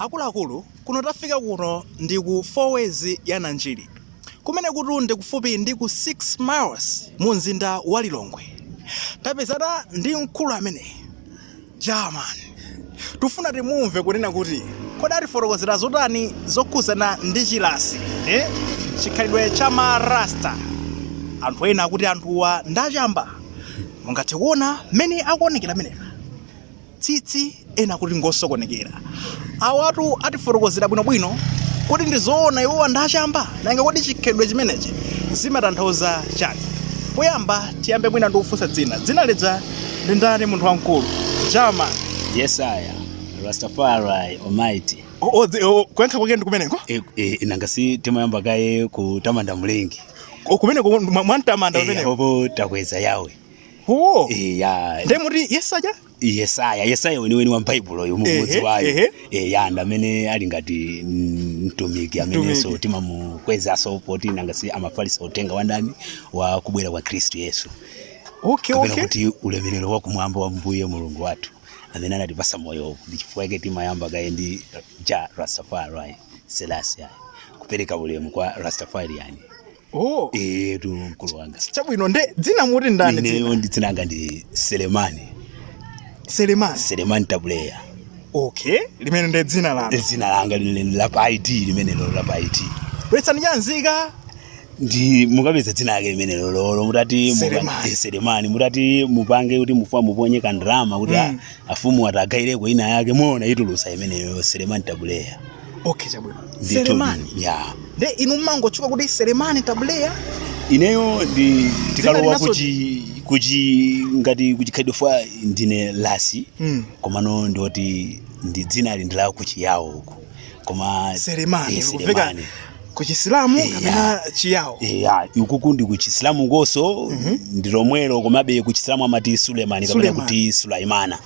Akuluakulu kuno tafika kuno ndi ku 4 Ways ya Nanjiri kumene kutunde kufupi ndi ku 6 miles mu mzinda wa Lilongwe. Tapezana ndi mkulu amene German tufuna timumve kunena kuti kodati fotokozera zotani zokhuzana ndi chilasi chikhalidwe cha marasta. Anthu ena akuti anthuwa ndachamba mungathe kuona mmene akuonekera amenewa tsitsi, ena kuti ngosokonekera. Awatu atifotokozera bwinobwino kuti ndizoona iwowa ndachamba nanga kodi chikhalidwe chimenechi zimatanthauza chani. Poyamba tiyambe bwina ndikufunsa dzina lidza ndi ndani munthu wamkulu? German. Yes, I am Rastafari Almighty. Kuyankha kwake ndi kumeneko? Nanga si timayamba kaye kutamanda mlengi. Kumeneko mwantamanda kumeneko? Hopo takweza yawe. Ya. Ndemuti Yesaya weniweni wa Bible uyu mumudzi wayo. Ya ndamene ali ngati mtumiki amene so timamukweza so poti nanga si amafarisi otenga wandani wa kubwera kwa Kristu Yesu. Okay. Kuti ulemerero wa kumwamba wa Mbuye Mulungu wathu amene anatipasa moyo ndichifukwa chake timayamba kaye ndi Rastafari Selassie kupereka ulemu kwa Rastafari yani. Tu mkulu wanga. Chabwino dzina muti ndani dzina? Ineyo nditsinanga ndi Selemani. Selemani Tabuleya. Okay, limene ndi dzina langa. Dzina langa la ID limene la ID. Bwetsani yanzika ndi mukapeza dzina lake limene lolo mutati Selemani mutati mupange kuti mufa muponye kandrama kuti afumu atagaireko ina yake muona itulusa imeneyo Selemani Tabuleya. Okay, chabwino. Selemani. Ya. Nde inu mangochuka kuti Selemani Tabuleya? Ineyo ndi tikalowa kuchi ngati kuchikhaidwe ndine lasi komano ndoti ndi dzina lindila kuchiyawo huko koma Selemani kufika kuchisilamu kapena chiyawo. Ukuku ndi kuchisilamu ngoso ndi lomwelo komabe kuchisilamu amati Sulemani kapena kuti Sulaimana.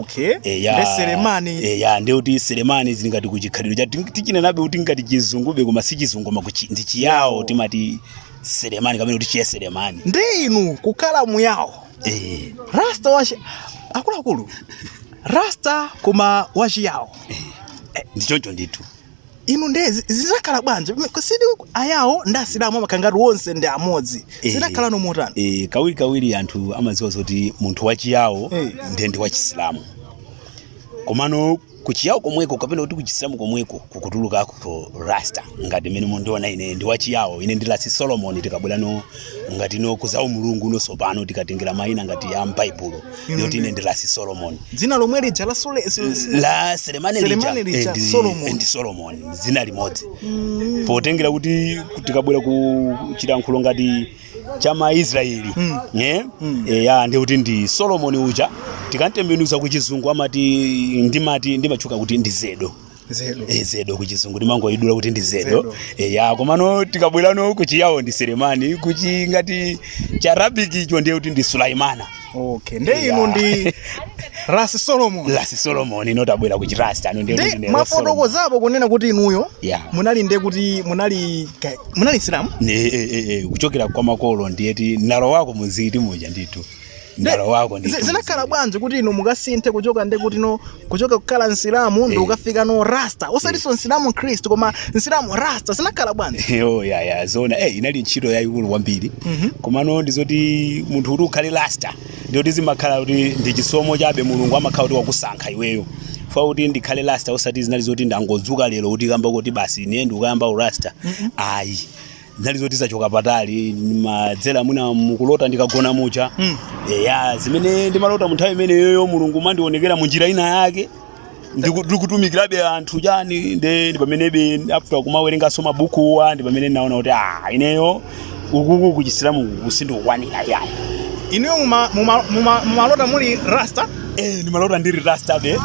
Okay. Ndi Selemani. Ndi kuti Selemani zili ngati kuchikhalidwe cha tichinabe kuti ngati chizungube koma si chizungu koma ndi chiyawo timati Selemani kapena kuti chiye Selemani. Ndi inu kukhala muyawo. Rasta wachi akuluakulu. Rasta koma wachiyawo. Ndichoncho ndithu. Inu ndezi zizakhala bwanji kusidi ayawo ndi asilamu amakangati wonse ndi amodzi zidakhala no motani? Kawiri anthu amadziwa kuti munthu wachiyawo ndi wachisilamu komano kuchiyawo komweko kapena kuti kuchisilamu komweko kukutulukako ku Rasta ngati mene mundiona ine ndi wachiyawo ine ndi lasi Solomon tikabwera no ngati no kuzawu mulungu no sopano tikatengera mayina ngati ya Bible ndoti ine ndi lasi Solomon. Dzina lomwe lija la Selemani lija Solomon dzina limodzi potengera kuti tikabwera ku chilankhulo ngati chama Israeli ndi kuti ndi Solomon uja tikantembenuza kuchizungu amati ndimachuka kuti ndi Zedo kuchizungu ndimangoidula kuti ndi Zedo. Komano tikabwerano kuchiyawo ndi Selemani kuchi ngati cha Arabic icho ndiye kuti ndi Sulaimana. Okay, nde inu ndi Lasi Solomon inotabwera ku Rasta ino ndiye kuti ndi mafotokozapo kunena kuti inuyo munali ndiye kuti munali Islamu? Kuchokera kwa makolo ndiyeti nalo wako muziti muja ndithu. Ndalo wako ndi zinakhala bwanji kuti inu mukasinthe kuchoka ndi kuti kuchoka kukhala Islamu ndi ukafika no Rasta osaliso Islamu Kristu koma Islamu Rasta zinakhala bwanji? Zona inali ntchito yayikulu kwambiri komano ndizoti munthu kuti ukhale Rasta ndiyoti zimakhala kuti ndi chisomo chabe Mulungu amakhala kuti wakusankha iweyo fa kuti ndikhale Rasta osati zinali zoti ndangodzuka lero kuti kamba kuti basi ine ndikuyamba urasta ayi zinali zoti zachoka patali madzera muna mukulota ndikagona mucha zimene ndimalota munthawi imeneyo Mulungu mandionekera munjira ina yake ndikutumikirabe anthu chani ndi pamenebe after kumawerenga so mabukuwa ndi pamene naona kuti ineyo ukuku kuchisilamu kusindikwanira yaya. Ineyo mumalota muli Rasta? Ndimalota ndiri Rasta be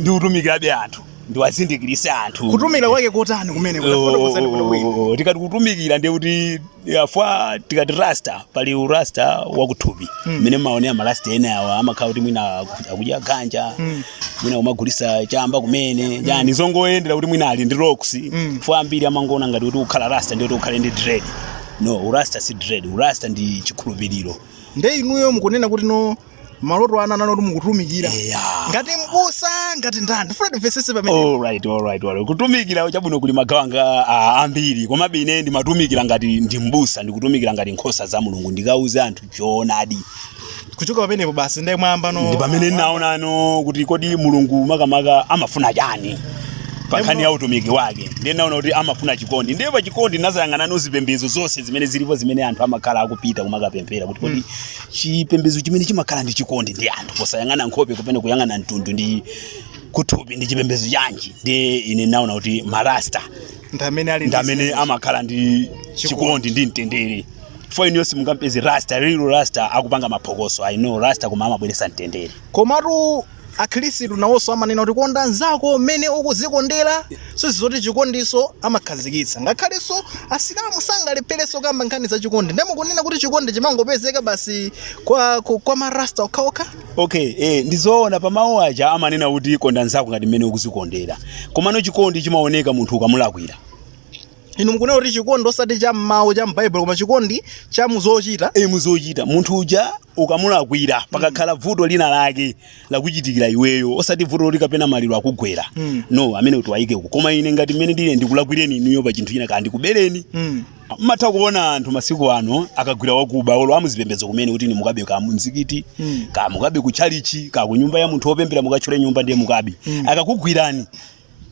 ndi utumikirabe anthu ndiwazindikirisa anthu. Kutumikira kwake kotani kumene kunafotokozani bwino? Tikati kutumikira ndiye kuti afwa tikati Rasta pali urasta wakuthupi mene maonea marasta ena awa amakhala kuti mwina akudya ganja mwina umagulisa chamba kumene yani zongoendera kuti mwina ali ndi rocks fwa ambiri amangona ngati kuti ukhala Rasta ndiye kuti ukhale ndi dread. No, urasta si dread, urasta ndi chikhulupiriro. Nde inuyo mukunena kuti maloto ana nalo mukutumikira Yeah. ngati mbusa ngati ndani funa timvesese pamene. All right. Kutumikira chabwino kuli magawanga ambiri komabe ine ndimatumikira ngati ndi mbusa ndikutumikira ngati nkhosa za Mulungu ndikauze anthu choonadi. Kuchoka pamenepo basi ndiye mwamba no. Ndi pamene naonano kuti kodi Mulungu makamaka amafuna chani pakhani ya utumiki wake. Ndiye naona kuti amafuna chikondi. Ndiye pa chikondi nazayang'ana nozipembedzo zonse zimene zilipo zimene anthu amakhala akupita kumakapemphera kuti kodi chipembedzo chimene chimakhala ndi chikondi ndi anthu posayang'ana nkhope kupene kuyang'ana mtundu ndi kuthupi ndi chipembedzo chanji. Ndiye ine naona kuti marasta ndamene amakhala ndi chikondi ndi mtendere. For inu yonse mungampeze rasta real rasta akupanga maphokoso. I know rasta koma amabweresa mtendere. Komatu akhristu nawonso amanena kuti konda anzako mmene ukuzikondera sizoti chikondiso amakhazikitsa ngakhalenso asikamu sangalepereso kamba nkhani za chikondi ndemo kunena kuti chikondi chimangopezeka basi kwa marasta okhaokha. Okay, ndizoona pamawu aja amanena kuti konda anzako ngati mmene ukuzikondera komano chikondi chimaoneka munthu ukamulakwira. Inu mukunena kuti chikondi osati cha m'mawu cha m'Bible koma chikondi cha muzochita. Muzochita munthu uja ukamulakwira pakakhala vuto lina lake lakuchitikira iweyo osati vuto likapena maliro akugwera. No amene utiwayike uko koma ine ngati mmene ndile ndikulakwireni inuyo pa chinthu china kandi kubereni. Matha kuona anthu masiku ano akagwira wakuba olo amuzipembedzo kumene kuti ni mukabe ka muzikiti ka mukabe ku chalichi ka ku nyumba ya munthu opembera mukachole nyumba ndiye mukabe akakugwirani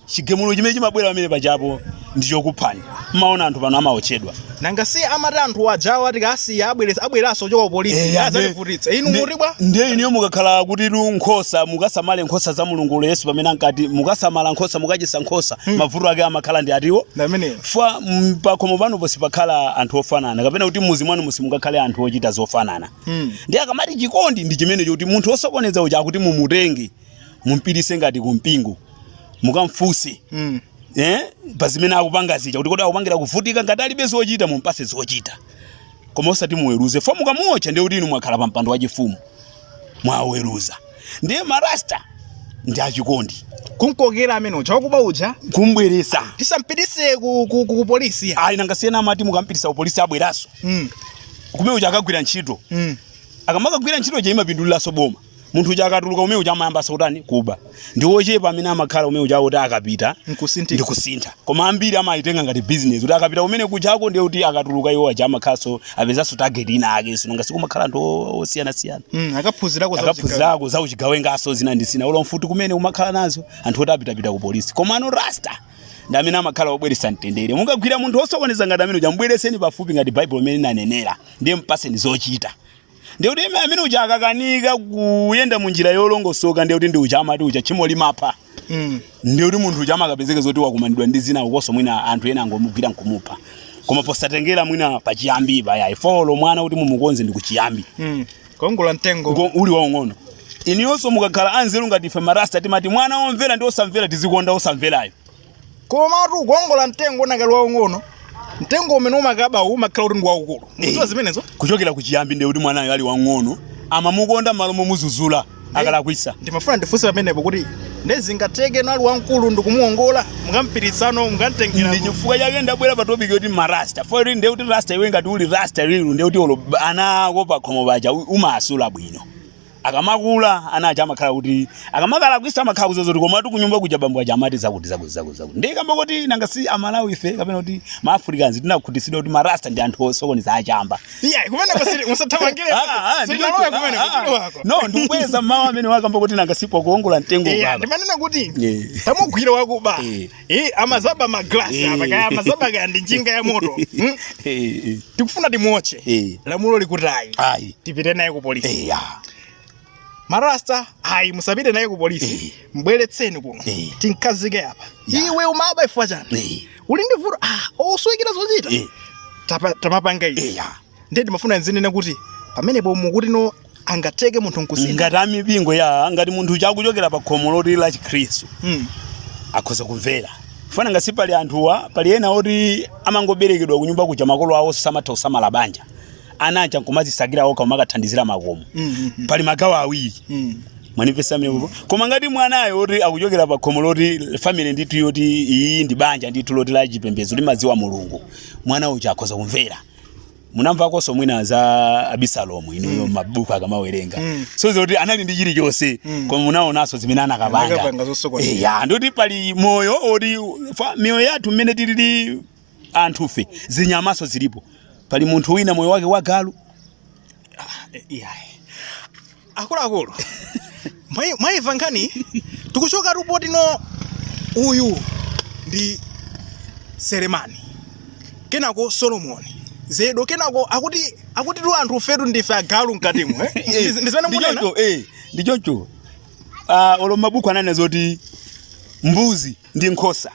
chigemulo chimene chimabwera pamene pachapo ndichokuphani. Maona anthu pano amaochedwa nanga si amati anthu ajawa tikasiya abweranso choka polisi azalivutitsa inu mutibwa. Ndiye iniyo mukakhala kuti nkhosa mukasamale nkhosa za Mulungu Yesu pamene ankati mukasamala nkhosa mukachisa nkhosa mavuto ake amakhala ndi atiwo fa pakhomo pano posi pakhala anthu ofanana kapena kuti muzi mwanu musimungakhale anthu ochita zofanana. Ndiye akamati chikondi ndi chimene kuti munthu osokoneza uja akuti mumutenge mumpirise ngati kumpingo mukamfuse pazimene akupanga zija kuti kodi akupangira kuvutika ngati alibe zochita mumpase zochita koma osati muweruze fo mukamuocha ndiye kuti inu mwakhala pa mpando wachifumu mwaweruza. Ndiye marasta ndi achikondi kunkokera amene uja wakuba uja kumbweresa tisampitise ku polisi. Ayi nangasiyena amati mukampitisa ku polisi abweraso kumene uja akagwira ntchito akamakagwira ntchito je imapinduliraso boma. Munthu uja akatuluka umene uja amayamba sautani kuba ndi wochepa amene amakhala umene uja kuti akapita ndikusintha koma ambiri amaitenga ngati business kuti akapita umene kujako ndiye kuti akatuluka iwo aja amakhaso apezaso target ina ake sino ngasi kumakhala ndo osiyana akaphunzirako za uchigawengaso zina ndi sina ulo mfuti kumene umakhala nazo anthu oti apita ku polisi koma ano rasta ndi amene amakhala obweresa mtendere. Mungagwira munthu osokoneza ngati amene uja mbwereseni pafupi ngati Bible imene inanenera ndiye mpaseni zochita. Ndiye kuti amene uja akakanika kuyenda munjira yolongosoka ndiye kuti ndi uja amati uja chimo limapha. Ndiye kuti munthu uja amakapezeka zoti wakumanidwa ndi zina ukoso mwina anthu ena angomugwira nkumupha koma posatengera mwina pachiyambi paya follow mwana kuti mumukonze ndi kuchiyambi kongola mtengo uli waung'ono. Iniyonso mukakhala anzeru ngati ife marasta timati mwana omvera ndi osamvera tizikonda osamverayo koma tu kongola mtengo nakali waung'ono mtengo umene umakaba umakhala kuti ndi waukulu. Ndizo zimenezo kuchokera kuchiyambi ndiye kuti mwanayo ali wang'ono amamukonda malo momuzuzula akalakwisa. Ndimafuna ndifunse pamenepo kuti ndezingateke nali wankulu ndikumuongola mukampirisano mukantengera ndi chifukwa chake ndabwera pa topic yoti marasta for ndiye kuti rasta iwe ngati uli rasta real ndiye kuti olo ana ako pakhomo paja umasula bwino akamakula ana aja amakhala kuti akamakala kwisa amakhala kuzozoti komatu kunyumba kuja bambo aja amati zakuti ndiye kamba kuti nanga si amalawi ife kapena kuti ma Africans tinakukhutitsidwa kuti marasta ndi anthu osokoneza achamba. Kumene pasiri musathamangire sinalowe kumene kuti wako no ndikubweza mawu amene wakamba kuti nanga sipo kuongola mtengo baba. Ndimanena kuti tamugwira wakuba amazaba maglasi apa kaya amazaba kaya ndi njinga ya moto tikufuna timoche lamulo likutayi tipite naye ku polisi. Marasta musapite naye ku polisi mbweretseni kuno tinkazike apa iwe umaba ifwa chani uli ndi vuto oswekera zochita tamapanga iyi ndiye ndimafuna nzinene kuti pamenepo mukuti no angateke munthu nkusintha ngati amipingo ngati munthu chakuchokera pa khomo loti la Chikhristu akhoza kumvera fana ngasi pali anthuwa pali ena oti amangoberekedwa kunyumba kuja makolo awo samatha kusamala banja anacha nkumazisakira okha umakathandizira makomo pali magawo awiri manifesta mwe koma ngati mwanayo oti akuchokera pa khomo loti family ndithu yoti iyi ndi banja ndithu loti la chipembedzo limadziwa Mulungu mwana uja akhoza kumvera munamvakonso mwina za Abisalomu ino mabuku akamawerenga so zoti anali ndi chilichonse koma munaonanso zimene anakapanga ndoti pali moyo oti miyoyo yathu mmene tilili anthufe zinyamaso zilipo pali munthu wina moyo wake wa galu akuluakulu mwaimva nkhani tikuchoka ripoti no uyu ndi Selemani kenako Solomoni zedo kenako akuti tu anthu fetu ndife agalu mkatimo ndizimene munena ndichoncho olo mabuku ananena zoti mbuzi ndi nkhosa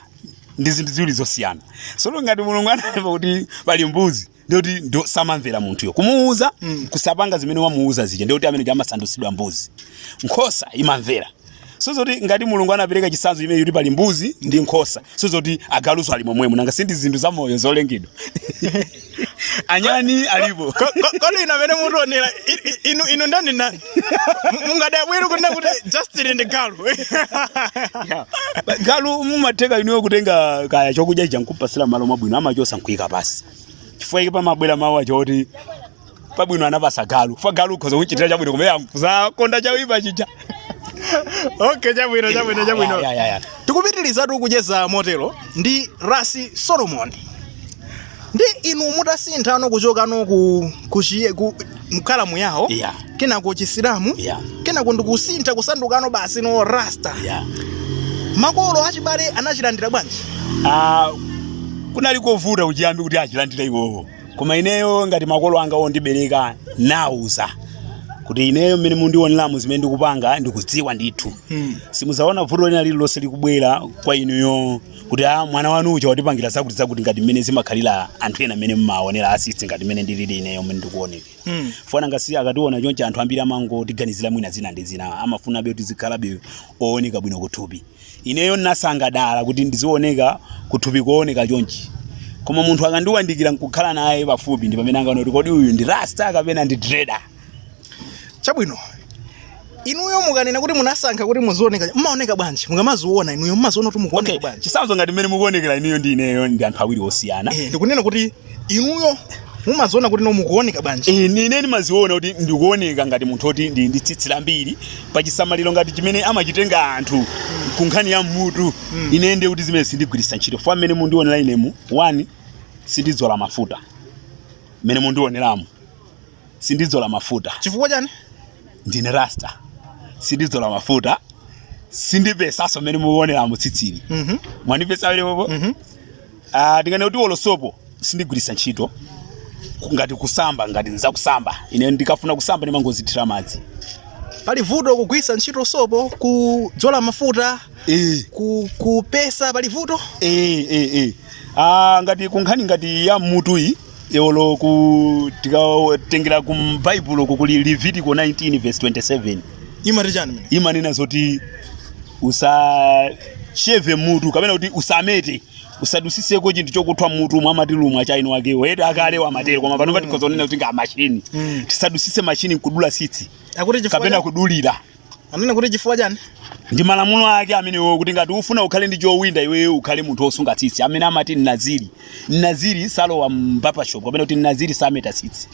ndi zinthu ziwiri zosiyana solo ngati mulungu anamva kuti pali mbuzi ndoti ndo samamvera munthuyo kumuuza kusapanga zimene wamuuza zija ndoti amene amasandusidwa mbuzi nkhosa imamvera so zoti ngati mulungu anapereka chisanzo chimene kuti pali mbuzi ndi nkhosa so zoti agaluso ali momwemo nanga sindi zinthu za moyo zolengedwa anyani alipo kodi ina mene mutonera inu ndani na mungadabwera kunena kuti Justin ndi galu galu mumatheka inuyo kutenga kaya chokudya chankupasira malo mabwino amachosa nkuika pasi chifukwa iki pamabwera mawu achoti pabwino anapasa galu fa galu ukhoza kuchitira chabwino kumene kuzakonda chawipa chicha okay chabwino tikupitiriza kucheza motero ndi Rasi Solomon ndi inu mutasintha ano kuchoka ano ku mkalamu yawo kenako chisilamu kenako ndikusintha kusanduka ano basi no rasta makolo achibale anachilandira bwanji kunali kovuta uchiyambi kuti achilandira iwowo koma ineyo ngati makolo anga ondibereka nauza kuti ineyo mmene mundioneramu zimene ndikupanga ndikudziwa ndithu simuzaona vuto lina lililonse likubwera kwa inuyo kuti mwana wanu uja watipangira zakuti ngati mmene zimakhalira anthu ena mmene mmaonera asisi ngati mmene ndilili ineyo mmene ndikuoneka funa ngasi akationa chonchi anthu ambiri amangotiganizira mwina zina ndi zina amafuna be kuti zikhalabe ooneka bwino kuthupi ineyo nasangadala kuti ndizioneka kuthupi kooneka chonchi koma munthu akandiwandikira nkukhala naye pafupi ndi pamene angaona kuti kodi uyu ndi rasta kapena ndi trader chabwino inuyo mukanena kuti munasankha kuti muzioneka mmaoneka bwanji mungamaziona inuyo mmaziona kuti mukuoneka bwanji chisanzo ngati mmene mukuonekera inuyo ndi ineyo ndi anthu awiri osiyana ndikunena kuti inuyo mumaziona kuti no mukuoneka bwanji ine ndimaziona kuti ndikuoneka ngati munthu oti ndi tsitsi lambiri pachisamaliro ngati chimene amachitenga anthu ku nkhani ya mutu ine ndi kuti zimene sindigwiritsa ntchito fa mmene mundionera inemu 1 sindidzola mafuta mmene mundioneramo sindidzola mafuta chifukwa chani ndine rasta sindidzola mafuta sindipesaso mmene muonera mutsitsiri mwanipesa wele popo ndingane kuti olosopo sindigwiritsa ntchito ngati kusamba ngati nzakusamba ine ndikafuna kusamba ndimangozithira madzi pali vuto kugwiritsa ntchito sopo kudzola mafuta kupesa pali vuto ngati kunkhani ngati ya mutu iyi olo tikatengera ku Bible kuli Levitical 19 verse 27 imanena zoti usasheve mutu kapena kuti usamete usadusiseko chinthu chokuthwa mutu mwa matilumu achaino wake wete akale wa matero koma pano patikhoza kunena kuti nga machine tisadusise machine kudula sitsi kapena kudulira anena kuti chifukwa chani ndi malamulo ake amenewo kuti ngati ufuna ukhale ndi chowinda iweyo ukhale munthu osunga tsitsi amene amati naziri salowa mbapa shop kapena kuti naziri sameta tsitsi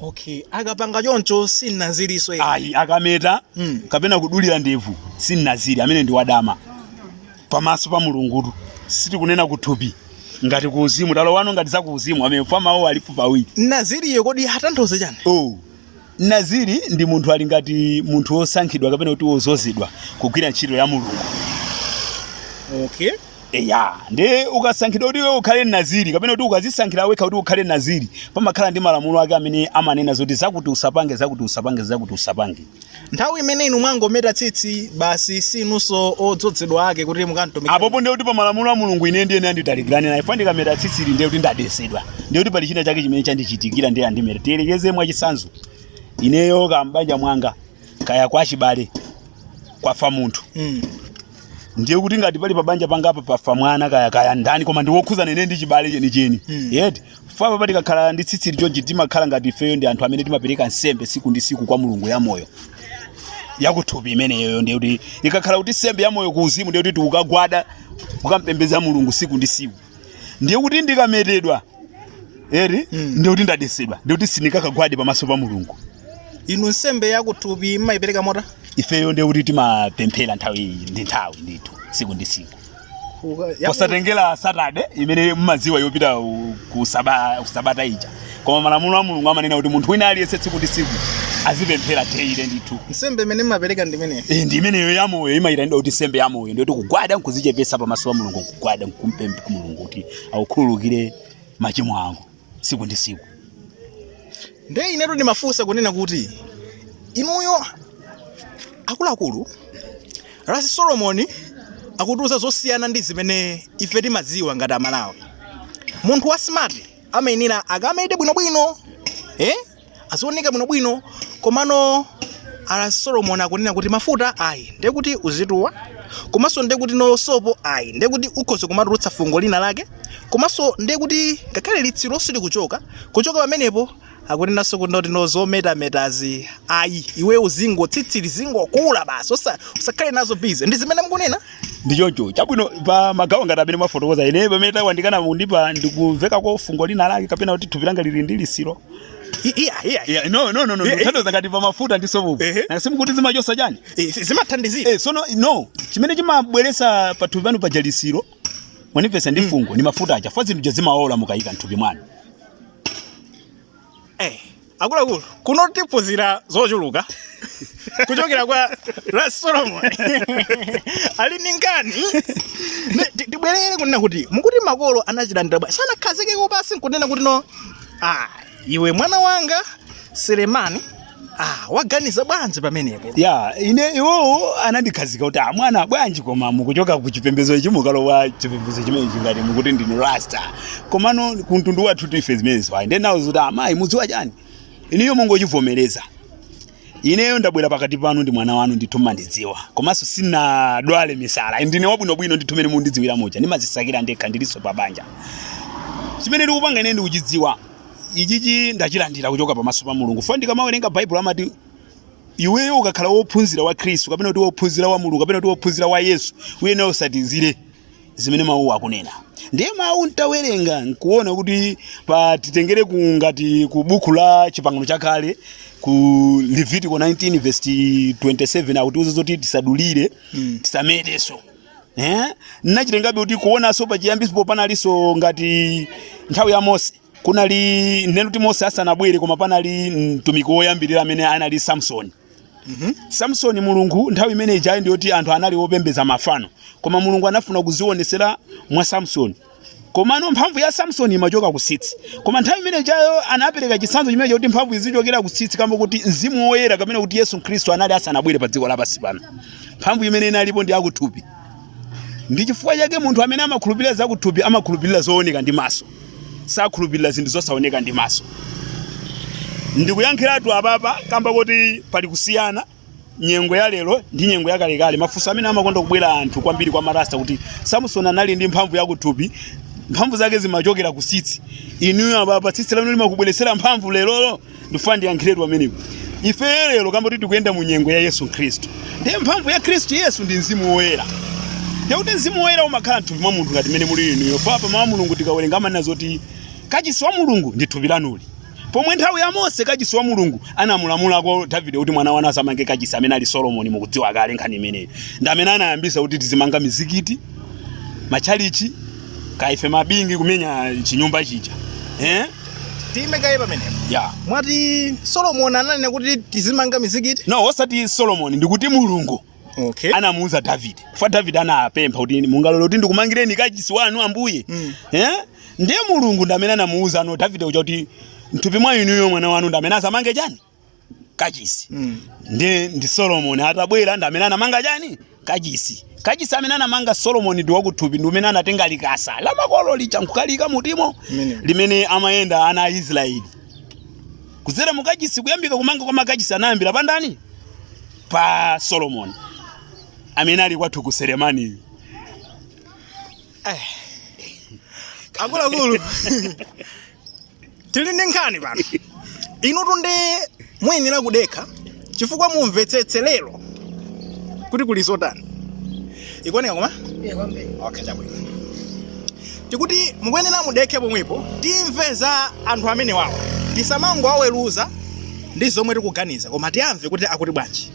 okay akapanga choncho si naziriso ayi akameta kapena kudulira ndevu si naziri amene ndi wadama pamaso pa mulungutu sitikunena kuthupi ngati kuuzimu talo wano ngati za kuuzimu amene famawo alifu pawiri naziriyo kodi hatanthauza chani naziri ndi munthu ali ngati munthu osankhidwa kapena kuti ozozedwa kugwira ntchito ya mulungu okay ndi ukasankhidwa kuti wewe ukhale naziri kapena kuti ukazisankhira wekha kuti ukhale naziri pamakhala ndi malamulo ake amene amanena zoti zakuti usapange nthawi imene inu mwangometa tsitsi basi sinunso odzozedwa ake kuti mukantumikira apopo ndiye kuti pa malamulo a mulungu ine ndiye anditalikirani naye fa ndikameta tsitsi ndiye kuti ndadesedwa ndiye kuti pali china chake chimene chandichitikira ndiye andimeta tiyerekeze mwa chisanzo ineyo kambanja mwanga kaya kwa chibale kwafa munthu ndiye kuti ngati pali pabanja pangapa pafa mwana kaya ndani koma ndiwokhuza nene ndi chibale cheni yeti fa pati kakhala ndi tsitsi chonchi timakhala ngati ifeyo ndi anthu amene timapereka nsembe siku ndi siku kwa mulungu ya moyo yakuthupi imeneyo ndiye kuti ikakhala kuti nsembe ya moyo kuuzimu ndiye kuti ukagwada ukampembeza mulungu siku ndi siku ndiye kuti ndikametedwa eri ndi kuti ndadesedwa ndi kuti sindikakagwade pamaso pa Mulungu. Inu nsembe yakuthupi mmayipereka mota? Ifeyo ndi kuti timapemphera nthawi ndi nthawi ndithu tsiku ndi tsiku. Posatengera Saturday imene mmaziwa yopita ku sabata ija. Koma malamulo a Mulungu amanena kuti munthu wina aliyense tsiku ndi tsiku azipemphera teire ndithu. Nsembe imene mmapereka ndi imeneyo? Ndi imeneyo yamoyo imayitandwa kuti nsembe yamoyo ndi kuti kugwada nkuzichepesa pamaso pa Mulungu, kugwada nkumpempha Mulungu kuti akukhululukire machimo ako tsiku ndi tsiku. Ndiye inetu ndimafunsa kunena kuti inuyo akuluakulu Rasi Solomon akutiuza zosiyana ndi zimene ife timadziwa ngati Amalawi. Munthu wa smart amayenera akamayende bwinobwino, azioneka bwinobwino, komano Rasi Solomon akunena kuti mafuta ayi ndiye kuti uzituwa, komanso ndiye kuti no sopo ayi ndiye kuti ukhoza kumatulutsa fungo lina lake, komanso ndiye kuti ngakhale litsiro silikuchoka pamenepo akunenaso kuti no zometametazi ayi iwe uzingo tsitsiri zingo kula basi usakhale nazo busy. Ndi zimene mukunena? Ndi choncho chabwino pa magawo ngati amene mafotokoza ine pamene tawandikana mundipa ndikumveka kwa fungo lina lake kapena kuti thupi langa lili ndi lisiro. No thandiza ngati pa mafuta ndi sopo simukuti zimachosa chani zimathandizira no chimene chimabweresa pa thupi panu paja lisiro mwanipesa ndi fungo ni mafuta aja fa zinthu zimaola mukayika mthupi mwanu. Akuluakulu kuno tiphunzira zochuluka kuchokera kwa Rasi Solomon. Ali ndi nkhani tibwerere kunena kuti mukuti makolo anachilandira bwanji sanakhazikeko pasi nkunena kuti no iwe mwana wanga Selemani waganiza bwanji pamenepo? Iwo anandikhazika kuti mwana bwanji koma mukuchoka ku chipembedzo ichi mukalowa chipembedzo chimene chingati mukuti ndinu Rasta komano kuntundu wathu tife zimenezo ayi ndenawo kuti amayi mudziwa chani iniyo mungochivomereza. Ineyo ndabwera pakati panu ndi mwana wanu ndithu mandidziwa komanso sina dwale misala ndine wabwinobwino ndithu mene mundidziwira moja ndimazisakira ndekha ndiliso pa banja. Chimene ndikupanga ine ndikuchidziwa ichichi ndachilandira kuchoka pamaso pa Mulungu. Fa ndikamawerenga Bible amati iweyo ukakhala wophunzira wa Khristu kapena kuti wophunzira wa Mulungu kapena kuti wophunzira wa Yesu uyeneyo usatizire zimene mawu akunena. Ndiye mawu ntawerenga nkuona kuti titengere ngati ku buku la Chipangano chakale ku Levitical 19 verse 27 akutiuza zoti tisadulire tisameteso. Nachitengabe kuti kuonaso pachiyambisipo panaliso ngati nthawi ya Mose kunali neno kuti Mose asanabwere koma panali mtumiki woyambirira amene anali Samson. Samson Mulungu nthawi imene ijayi ndiyoti anthu anali opembeza mafano koma Mulungu anafuna kuzionesera mwa Samson. Komano mphamvu ya Samson imachoka kusitsi koma nthawi imene ijayo anapereka chitsanzo chimene choti mphamvu izichokera kusitsi kamba kuti Mzimu Woyera kapena kuti Yesu Khristu anali asanabwere pa dziko lapansi pano. Mphamvu imene inalipo ndi yakuthupi. Ndi chifukwa chake munthu amene amakhulupirira zakuthupi amakhulupirira zooneka ndi maso, sakhulupirira zinthu zosaoneka ndi maso. Ndikuyankhiratu apapa kamba kuti pali kusiyana nyengo ya lero ndi nyengo ya kalekale. Mafunso amene amakonda kubwera anthu kwambiri kwa marasta kuti Samson anali ndi mphamvu yakuthupi, mphamvu zake zimachokera kusitsi. Inuyo apapa tsitsi lanu limakubweresera mphamvu lero ndifuna ndiyankhiretu amenepo. Ife lero kamba kuti tikuyenda mu nyengo ya Yesu Khristu. Ndiye mphamvu ya Khristu Yesu ndi Mzimu Woyera. Ndiyekuti Mzimu Woyera umakhala mthupi mwa munthu ngati mmene muli inuyo. Papa mwa Mulungu tikawerenga amanena zoti kachisi wa Mulungu ndi thupi lanuli. Pomwe nthawi ya Mose kachisi wa Mulungu anamulamulako Davide kuti mwana wana asamange kachisi amene ali Solomoni mukudziwa kale nkhani imeneyi. Ndi amene anayambisa kuti tizimanga mizikiti, machalichi, kaife mabingi kumenya chinyumba chija. Timekaye pamenepo. Mwati Solomon ananena kuti tizimanga mizikiti? No, osati Solomon ndikuti Mulungu. Anamuuza Davide. Fa Davide anapempha kuti mungalole kuti ndikumangireni kachisi wanu ambuye. Ndiye Mulungu ndamene anamuuza ano Davide kuti mthupi mwa inuyo mwana wanu ndamene asamange chani kachisi. Ndi Solomon atabwera ndamene anamanga chani kachisi. Kachisi amene anamanga Solomon ndi wakuthupi ndi umene anatenga likasa la makolo licha nkukalika mutimo limene amayenda ana a Israeli. Kuzera mukachisi kuyambika kumanga kwa makachisi anayambira pa ndani? Pa Solomon amene ali kwathu ku Selemani. Akuluakulu tili ndi nkhani pano. Inu tunde muyenera kudekha chifukwa mumvetsetse lero kuti kuli zotani. Ikuoneka koma? Kwambiri. Chabwino. tikuti mukuyenera mudekhe pomwepo timve za anthu amene wawo tisamango aweruza ndi zomwe tikuganiza koma tiyamve kuti akuti bwanji.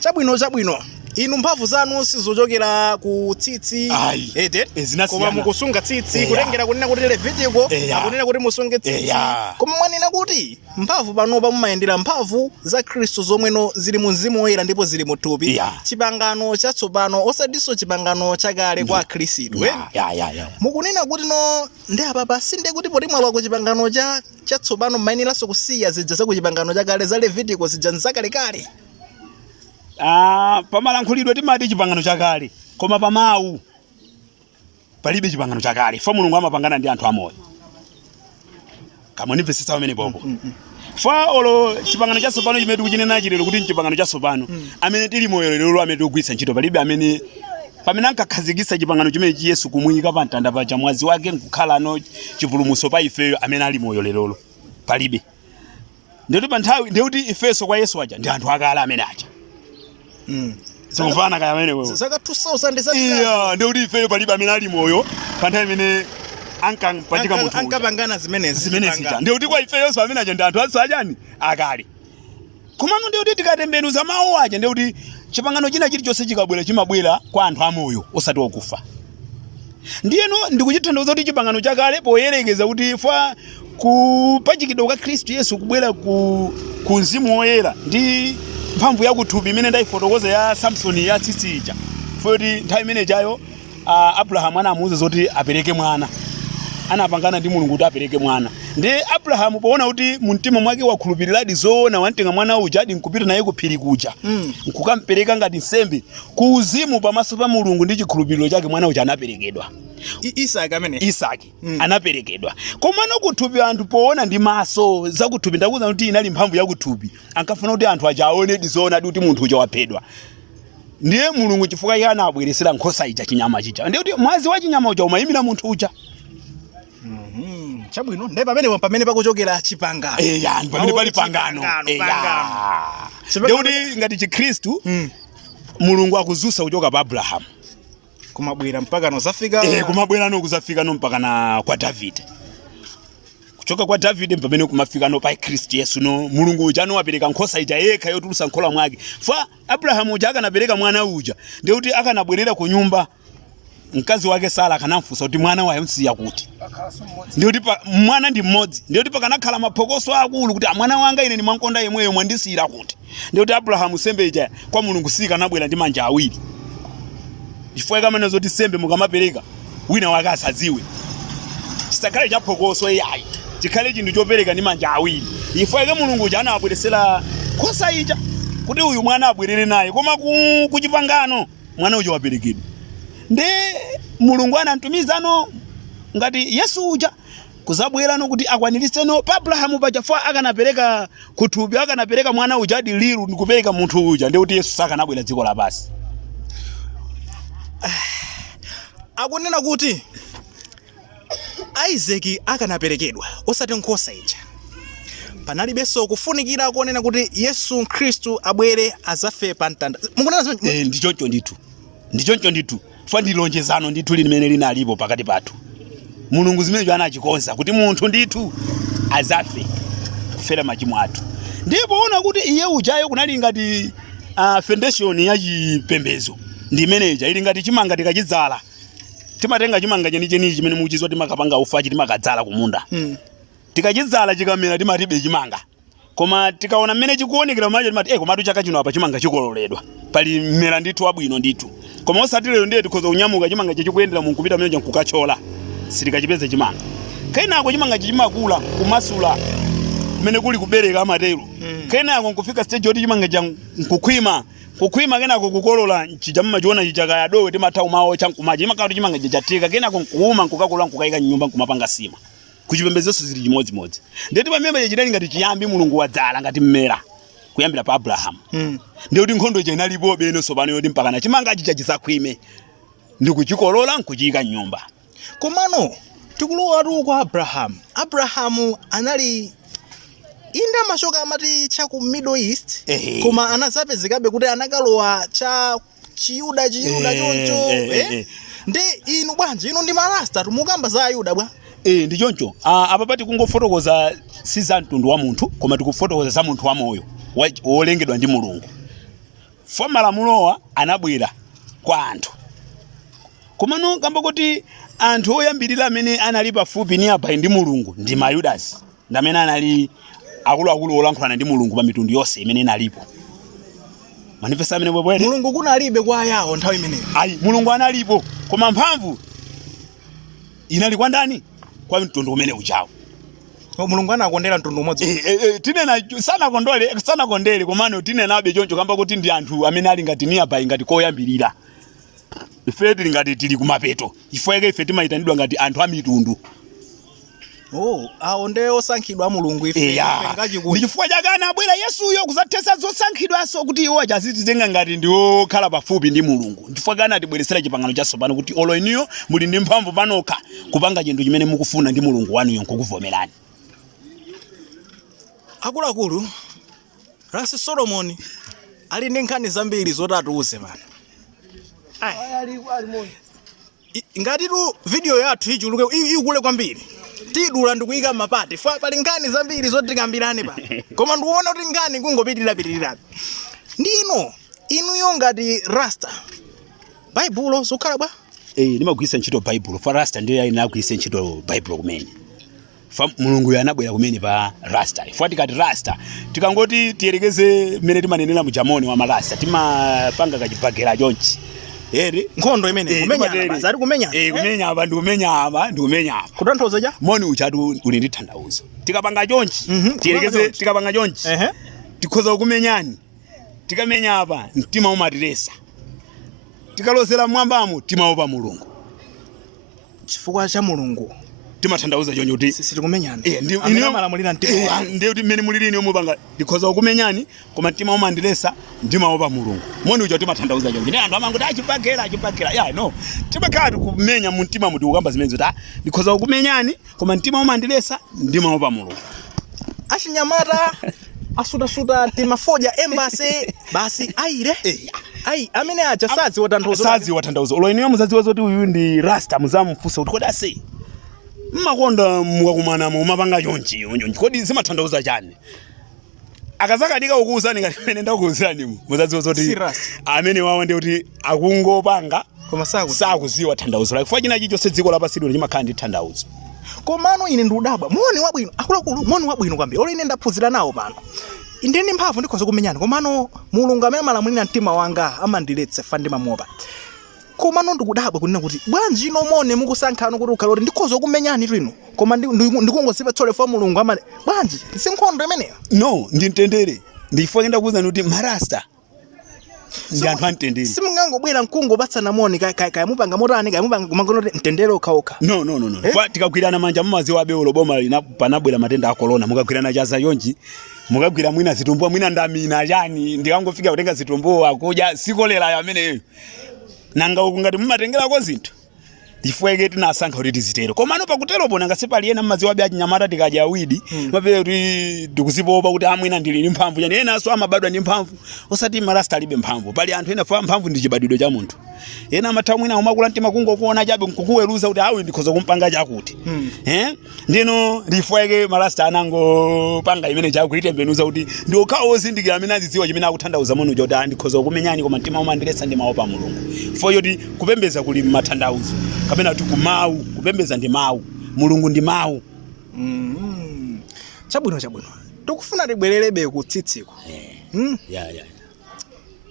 Chabwino inu mphamvu zanu sizochokera ku tsitsi koma mukusunga tsitsi kutengera kunena kuti Levitiko akunena kuti musunge tsitsi koma mwanena kuti mphamvu panopa mumayendera mphamvu za Khristu zomweno zili mu Mzimu Woyera ndipo zili mu thupi chipangano chatsopano osadinso chipangano chakale kwa Khristu mukunena kuti no ndi apapa sinde kuti poti mwalowa ku chipangano chatsopano mayeneranso kusiya zija za ku chipangano chakale za Levitiko zija nzakalekale. Pamalankhulidwe timati chipangano chakale koma pamawu palibe chipangano chakale fa Mulungu amapangana ndi anthu amoyo kamonipesesa pamene popo fa olo chipangano chatsopano chimene tikuchinena chilero kuti chipangano chatsopano amene tili moyo lero amene tikugwiritsa ntchito palibe amene pamene ankakhazikitsa chipangano chimene Yesu kumuyika pa mtanda pa mwazi wake nkukhala no chipulumutso pa ifeyo amene ali moyo lero palibe. Ndikuti pa nthawi ndikuti ifeso kwa Yesu aja ndi anthu akale amene aja Sokufana kaya mene wewe. Saka 2000 ndikuti ifeyo palibe amene ali moyo pa nthawi imene ankampachika munthu ankapangana zimenezi ndikuti kwa ifeyo so amene aja ndi anthu asajani akale. Komano ndikuti tikatembenuza mawu aja ndikuti chipangano china chilichonse chikabwera chimabwera kwa anthu amoyo osati okufa. Ndiyeno ndikuchithandiza kuti chipangano chakale poyerekeza kuti fa kupachikidwa kwa Khristu Yesu kubwera ku Mzimu Woyera ndi mphamvu yakuthupi imene ndayifotokoza ya Samsoni ya tsitsija foti nthawi imene chayo Abrahamu anamuwuza zoti apereke mwana anapangana ndi Mulungu kuti apereke mwana ndi Abrahamu poona kuti mumtima mwake wakhulupiriradi zoona wantenga mwana uja adi nkupita naye ku phiri kuja nkukampereka ngati nsembe ku uzimu pamaso pa Mulungu ndi chikhulupiriro chake mwana uja anaperekedwa. Isaki anaperekedwa. Komano kuthupi anthu poona ndi maso zakuthupi ndakuza kuti inali mphamvu yakuthupi ankafuna kuti anthu aja aone dizoona kuti munthu uja waphedwa. Ndiye Mulungu chifukwa iye anabweresera nkhosa ija chinyama chija ndiye kuti mwazi wa chinyama uja umayimira munthu uja. Chabwino ndi pamene pakuchokera chipangano. Pamene pali pangano. Ndikuti ngati chikhristu Mulungu akuzusa kuchoka pa Abrahamu kumabwera mpaka nozafika kumabwera no kuzafika no mpaka na kwa David. Kuchoka kwa David pamene kumafika no pa Kristu Yesu no Mulungu uja anapereka nkhosa ija yekha yotulusa nkhola mwake. Fa Abrahamu uja akanapereka mwana uja ndikuti akanabwerera ku nyumba mkazi wake Sara akanamfunsa kuti mwana waye msiya kuti. Ndikuti mwana ndi mmodzi ndikuti pakanakhala maphokoso akulu kuti mwana wanga ine ni mwankonda yemweyo mwandisira kuti. Ndikuti Abrahamu sembe ija kwa Mulungu sikanabwera ndi manja awiri. Chifukwa kama zoti sembe mukamapereka wina wake asadziwe. Chisakhale chaphokoso yayi. Chikhale chinthu chopereka ndi manja awiri. Chifukwa Mulungu uja anabweresera nkhosa ija kuti uyu mwana abwerere naye koma ku chipangano mwana uja waperekedwa. Ndi Mulungu anamtumiza no ngati Yesu uja kuzabwera no kuti akwaniritse no pa Abrahamu pachafa akanapereka kuthupi akanapereka mwana uja adi liru ndikupereka munthu uja ndi kuti Yesu sakanabwera dziko lapasi. Akunena kuti Isaac akanaperekedwa osati nkhosa ija panalibenso kufunikira kuonena kuti Yesu Khristu abwere azafe pa mtanda. Mukunena zimene ndichoncho ndithu fa ndilonjezano ndithu limene linalipo pakati pathu. Mulungu zimene anachikonza kuti munthu ndithu azafe kufera machimo athu. Ndipo ona kuti iye ujayo kunali ngati foundation ya chipembedzo ndi imeneja ili ngati chimanga tikachidzala timatenga chimanga chenicheni chimene muchizwa timakapanga ufa timakadzala kumunda tikachidzala chikamera timatibe chimanga koma tikaona mmene chikuonekera macho timati komatu chaka chino apa chimanga chikololedwa pali mmera ndithu wabwino ndithu koma osati lero ndiye tikhoza kunyamuka chimanga chikuyendera mu kupita mmene nkukachola sitikachipeze chimanga kenako chimanga chimakula kumasula kumene kuli kubereka amatero kenako nkufika stage yoti chimanga cha nkukhwima kenako kukolola chijamma chiona chichakaya dowe timatha umawo chankumaji imakati chimanga chichatika kenako nkuuma nkukakula nkukayika nyumba nkumapanga sima kuchipembezeso zili chimodzimodzi ndeti pamene chidali ngati chiyambi Mulungu wadzala ngati mmera kuyambira pa Abrahamu ndikuti nkhondo ija inalipo beno sopano yoti mpaka na chimanga chicha chisakhwime ndikuchikolola nkuchiyika nyumba. Komano tikulowa tu kwa Abrahamu anali inda mashoka amati cha ku Middle East koma anazapezekabe kuti anakalowa cha chiyuda choncho ndi inu bwanji inu ndi marasta tumukamba za Ayuda bwa ndi choncho apa pati kungofotokoza si za mtundu wa munthu koma tikufotokoza za munthu wa moyo wolengedwa ndi Mulungu. Fo malamulowa anabwera kwa anthu komano kamba kuti anthu oyambirira amene anali pafupi ni apa ndi Mulungu ndi Mayudasi ndamene anali akuluakulu olankhulana ndi Mulungu pa mitundu yonse imene inalipo. Manifesta amene bwebwere Mulungu kunalibe kwa yawo nthawi imeneyo. Ayi Mulungu analipo koma mphamvu inali kwa ndani? Kwa mtundu umene uchawo. Mulungu anakondera mtundu umodzi. Tinena sana kondere komano tinena abe choncho kamba kuti ndi anthu amene ali ngati ni apa ngati koyambirira. Ife tili ngati tili kumapeto. Ife timaitanidwa ngati anthu a mitundu. Awo nde osankhidwa Mulungu ife ngaji kuti. Ndichifukwa chake anabwera Yesuyo kuzathesa zosankhidwaso kuti iwo achazitenga ngati ndiwo khala pafupi ndi Mulungu. Ndichifukwa kana atibweresera chipangano chatsopano kuti olo iniyo muli ndi mphamvu panokha kupanga chinthu chimene mukufuna ndi Mulungu wanuyo nkukuvomerani. Akuluakulu Rasi Solomoni ali ndi nkhani zambiri zotatiuze pano. Ngati tu video yathu ichuluke ikule kwambiri. Tidula ndikuyika mapati. Fa pali nkhani zambiri zotikambirane pano. Koma ndikuona kuti nkhani kungopitirira. Ndino inuyo ngati Rasta. Baibulo sukhala bwa? Ndimagwisa ntchito Bible. Fa Rasta ndiye inagwisa ntchito Bible kumene. Fa Mulungu yanabwera kumene pa Rasta. Fa tikati Rasta tikangoti tiyerekeze mmene timanenera mujamoni wa marasta timapanga kachibagera chonchi. Nkhondo imene kumenyana basi ari kumenyana. Kumenya apa ndi kumenya apa. Kutanthauza ja? Moni uchatu uli ndi thandauzo. Tikapanga chonchi, tiyerekeze tikapanga chonchi. Tikhoza kumenyani. Tikamenya apa mtima umatiresa. Tikalosera mwambamo timaopa Mulungu. Chifukwa cha Mulungu timathandauza choncho kuti sisi tikumenyana. Iniyo malamulira mtima. Ndiye kuti mmene muliri iniyo mupanga tikhoza kumenyani koma mtima umandiresa ndimaopa Mulungu. Moni ucho timathandauza choncho. Ndi anthu amanguti achipagera. No. Timakhala kumenya mu mtima muti ukamba zimene zoti ndikhoza kumenyani koma mtima umandiresa ndimaopa Mulungu. Achinyamata asuta timafoja embassy basi aire. Amene acha sazi watanthauzo. Sazi watanthauzo. Olo iniyo muzadziwa zoti uyu ndi Rasta muzamufunsa kuti kodi ase mmakonda mukakumana mumapanga chonchi kodi zimathandauza chani? Akazakadika ukuwuzani ngati mene ndakuwuzani muzadziwa zoti amene wawo ndi kuti akungopanga koma sakuziwa thandauzo lake. Chifukwa china chilichonse dziko lapansi lino chimakhala ndi thandauzo. Komano ine ndudabwa moni wabwino akuluakulu moni wabwino kwambiri. Ole ine ndaphunzira nawo pano. Inde ndi mphamvu ndikhoza kumenyana komano Mulungu amene malamulira mtima wanga amandiletsa fa ndimamuopa. Komano ndikudabwa kunena kuti bwanji ino mone mukusankhana kuti ukhala kuti ndikhoza kumenyani twino koma ndikungozipa tsole fa Mulungu amane bwanji sinkhondo imeneyo. No ndimtendere ndifuna ndakuwuzani kuti marasta ndi anthu amtendere. Simungangobwera mkungo batsana moni kaya mupanga motani kaya mupanga kumangono mtendere okhaokha. No. Fa tikagwirana manja mumaziwa abeolo boma panabwera matenda a corona mukagwirana chaza yonji mukagwira mwina zitumbuwa mwina ndamina chani ndikangofika kutenga zitumbuwa akuja sikolera yameneyo. Nanga ukungati mumatengerako zinthu ndifweke tinasankha kuti tizitero komano pakutero pona ngasepali ena mmaziwa bya chinyamata tikaja awidi mapere kuti ndikuzipopa kuti amwina ndili ndi mphamvu yani ena aso amabadwa ndi mphamvu osati marasta alibe mphamvu pali anthu ena fa mphamvu ndi chibadwidwe cha munthu ena amatha mwina umakula mtima kungokuona chabe nkukuweruza kuti awe ndikhoza kumpanga chakuti ndino ndifweke marasta anango panga imene chakuitembenuza kuti ndi okhawo ozindikira amene azidziwa chimene akuthandauza muno kuti ndikhoza kumenyani koma mtima umandiresa ndi maopa Mulungu fo yoti kupembeza kuli mathandauzo kapena tu kumawu kupembeza ndi mawu Mulungu ndi mawu. Chabwino tikufuna tibwererebe ku tsitsiko.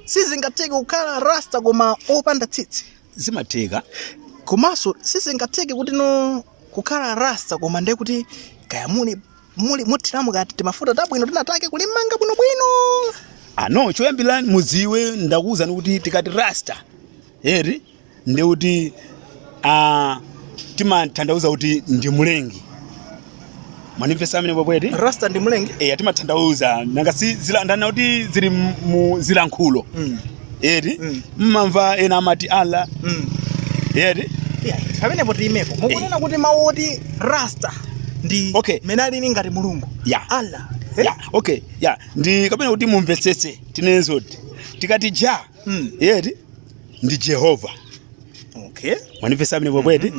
Sizingateke kukhala Rasta koma opanda tsitsi. Zimateka komanso sizingateke kuti no kukhala Rasta koma ndiye kuti kaya muli muthiramu kati timafuta tabwino tinatake kulimanga bwino. No choyambira muziwe ndakuwuzani kuti tikati Rasta ndi kuti timathandauza kuti ndi mulengi. Manifesta amene bwabwete Rasta ndi mulengi. Timathandauza nanga si zilandana kuti zili mu zilankhulo. Mmamva ena amati Allah. Pamenepo tiimeko mukunena kuti mawu oti Rasta ndi menali ngati Mulungu. Allah. Ndi kapena kuti mumvetsetse tinenezoti tikati ja ndi Jehova. Okay. Mwanifesa mene bwebwete.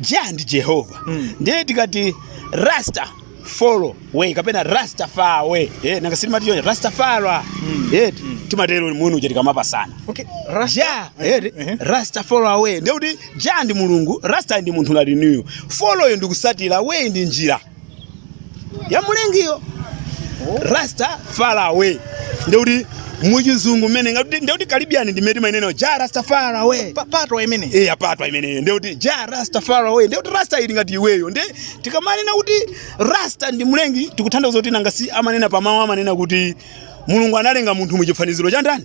Ja ndi Jehova. Ndiye tikati Rasta follow way kapena Rasta far way. Nangasiri mati yonye Rasta far. Timatero munu uja tikamapasana. Okay. Ja, Rasta follow away. Ndiye kuti ja ndi mulungu, Rasta ndi munthu ngati niyo. Follow yo ndikusatira, way ndi njira. Ya mulengiyo. Rasta far away. Ndiye kuti muchizungu mene ngati ndiye kuti Caribbean ndimeti maineno ja Rasta far away. Patwa imene. Apatwa imene. Ndiye kuti ja Rasta far away. Ndiye kuti Rasta ili ngati iweyo. Ndiye tikamanena kuti Rasta ndi mulengi tikutanthauza kuti nangasi amanena pamawu amanena kuti Mulungu analenga munthu muchifaniziro cha ndani?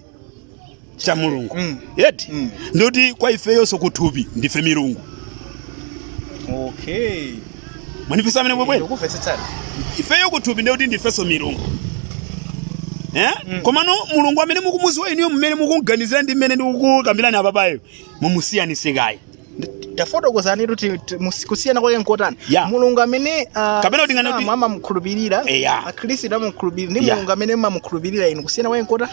Cha Mulungu. Yeti. Ndiye kwa ifeyo so kuthupi ndife milungu. Okay. Mwanifesa mene bwebwete. Ndikufesetsana. Ifeyo kuthupi ndiye kuti ndife so milungu. Komano mulungu amene mukumuziwa iniyo mmene mukuganizira ndi mmene ndikukambirani apapayo mumusiyanise kaye. Tafotokozani kuti kusiyana kwake nkotani. Mulungu amene kapena kuti ngati mama mkhulupirira akhristu amukhulupirira ndi mulungu amene mamukhulupirira inu kusiyana kwake nkotani.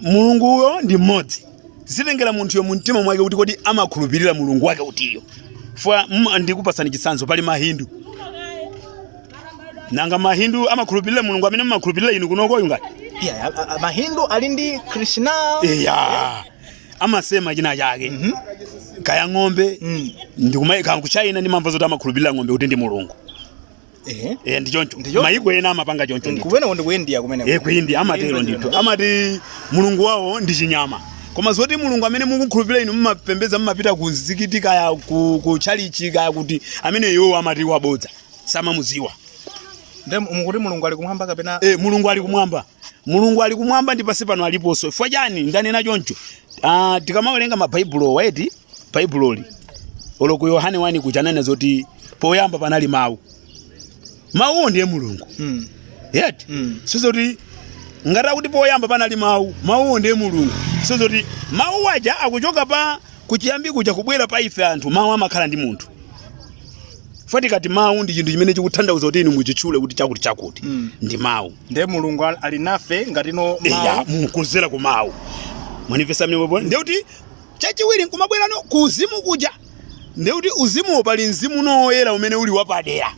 Mulungu uyo ndi mmodzi. Zitengera munthu yo mumtima mwake kuti kodi amakhulupirira mulungu wake utiyo. Fwa ndikupasani chitsanzo pali mahindu. Nanga mahindu amakhulupirira mulungu amene makhulupirira inu kunoko ngati. Mahindu ali ndi Krishna. Amasema china chake. Kaya ng'ombe ndikumaika kuchaina ndi mamva zoti amakhulupirira ng'ombe kuti ndi mulungu. Ndi choncho. Mayiko ena amapanga choncho ndithu. Kuwena ndi ku India kumene. Ku India amatero ndithu. Amati mulungu wawo ndi chinyama. Koma zoti mulungu amene mukukhulupirira inu mumapembeza mumapita ku zikiti kaya ku chalichi kaya kuti amene yo amati wabodza. Samamuziwa. Mukuti mulungu ali kumwamba kapena? Mulungu ali kumwamba. Mulungu ali kumwamba ndi pasi pano aliponso. Fwa chani ndanena choncho. Tikamawerenga mabhaibulo weti Bible olo ku Yohane 1 kuchanena zoti poyamba panali mawu. Mawu ndiye mulungu. Yeti. Sizoti ngati kuti poyamba panali mawu. Mawu ndiye mulungu. Sizoti mawu aja akuchoka pa kuchiyambi kuja kubwera pa ife anthu mawu amakhala ndi munthu. Fati kati mawu ndi chinthu chimene chikutanthauza kuti inu muchitchule kuti chakuti ndi mawu. Ndiye mulungu ali nafe ngati no mawu. Mukuzera ku mawu. Mwanifesa mne bwebwe. Ndiye kuti chachiwiri nkumabwera no kuzimu kuja. Ndiye kuti uzimu pali mzimu noyera umene uli wapadera.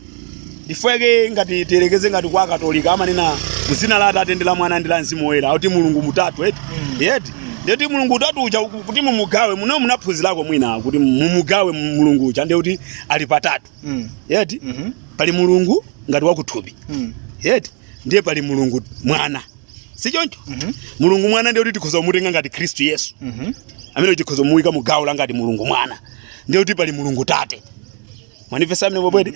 Ndifeke ngati terekeze ngati kwa Katolika amanena muzina la Atate ndi la Mwana ndi la Mzimu Woyera kuti mulungu mutatu eti. Yeti. Ndiye kuti mulungu utatu uja kuti mumugawe munaphunzirako mwina kuti mumugawe mulungu uja ndiye kuti ali patatu. Yeti. Pali mulungu ngati wakuthupi. Yeti. Ndiye pali mulungu mwana. Si choncho? Mulungu mwana ndiye kuti tikhoza kumutenga ngati Kristu Yesu. Amene tikhoza muwika mugawo ngati mulungu mwana. Ndiye kuti pali mulungu tate. Mwanifesa mne bwebwete.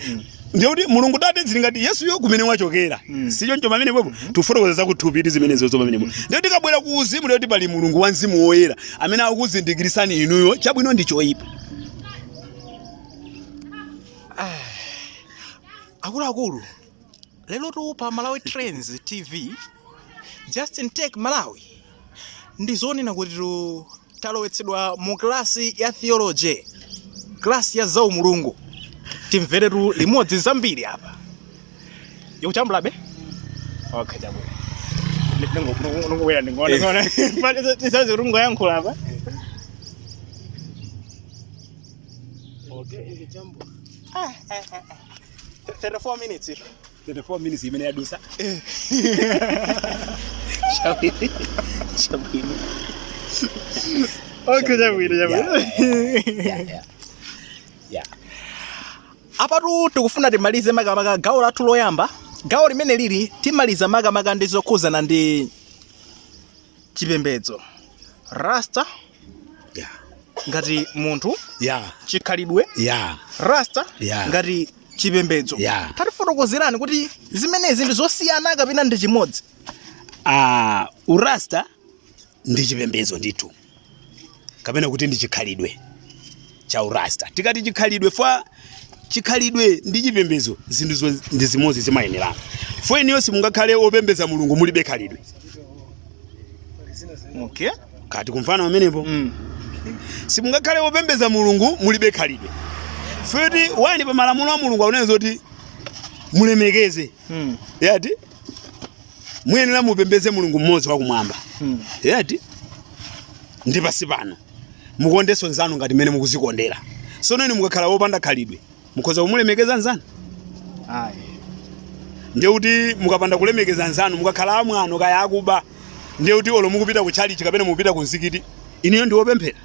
Ndiye kuti mulungu tate zili ngati Yesu yo kumene wachokera. Si choncho pamene bwebwe tufotokoza za kuthupi zimene zozo pamene bwebwe. Ndiye tikabwera ku uzimu ndiye kuti pali mulungu wa Mzimu Woyera amene akuzindikirisani inuyo chabwino ndi choyipa. Akuluakulu lero tupa Malawi Trends TV Justin Take Malawi ndizonena kuti talowetsedwa mu klasi ya theology, klasi ya zaumulungu. Timveretu limodzi zambiri apa. Yokuchambulabe? Okay, chambula. Nungubwera ndingona. Tisazi rungo yankhula apa. Okay, chambula. 34 minutes. 34 minutes imene yadusa. Shabwino. Okay, shabwino. Apatu tikufuna timalize makamaka gawo lathu loyamba. Gawo limene lili timaliza makamaka ndi zokhuzana ndi chipembedzo. Rasta ngati munthu chikhalidwe Rasta ngati chipembedzo. Tatifotokozerani kuti zimenezi ndi zosiyana kapena ndi chimodzi. Urasta ndi chipembedzo ndithu kapena kuti ndi chikhalidwe cha urasta. Tikati chikhalidwe fwa chikhalidwe ndi chipembedzo zinthu ndi zimodzi zimayenera. Fwa iniyo simungakhale opembedza mulungu mulibe khalidwe. Okay. Kati kumfana pamenepo. Simungakhale opembedza mulungu mulibe khalidwe. Futi wani pa malamulo a mulungu akunena zoti mulemekeze. Yati muyenera mupembedze mulungu mmodzi wakumwamba. Yati ndi pasi pano mukondenso nzanu ngati mmene mukuzikondera. Sono inu mukakhala wopanda khalidwe mukhoza kumulemekeza nzanu. Ayi. Ndiye kuti mukapanda kulemekeza nzanu mukakhala amwano kaya akuba ndiye kuti olo mukupita ku chalichi kapena mukupita ku mzikiti iniyo ndi wopemphera.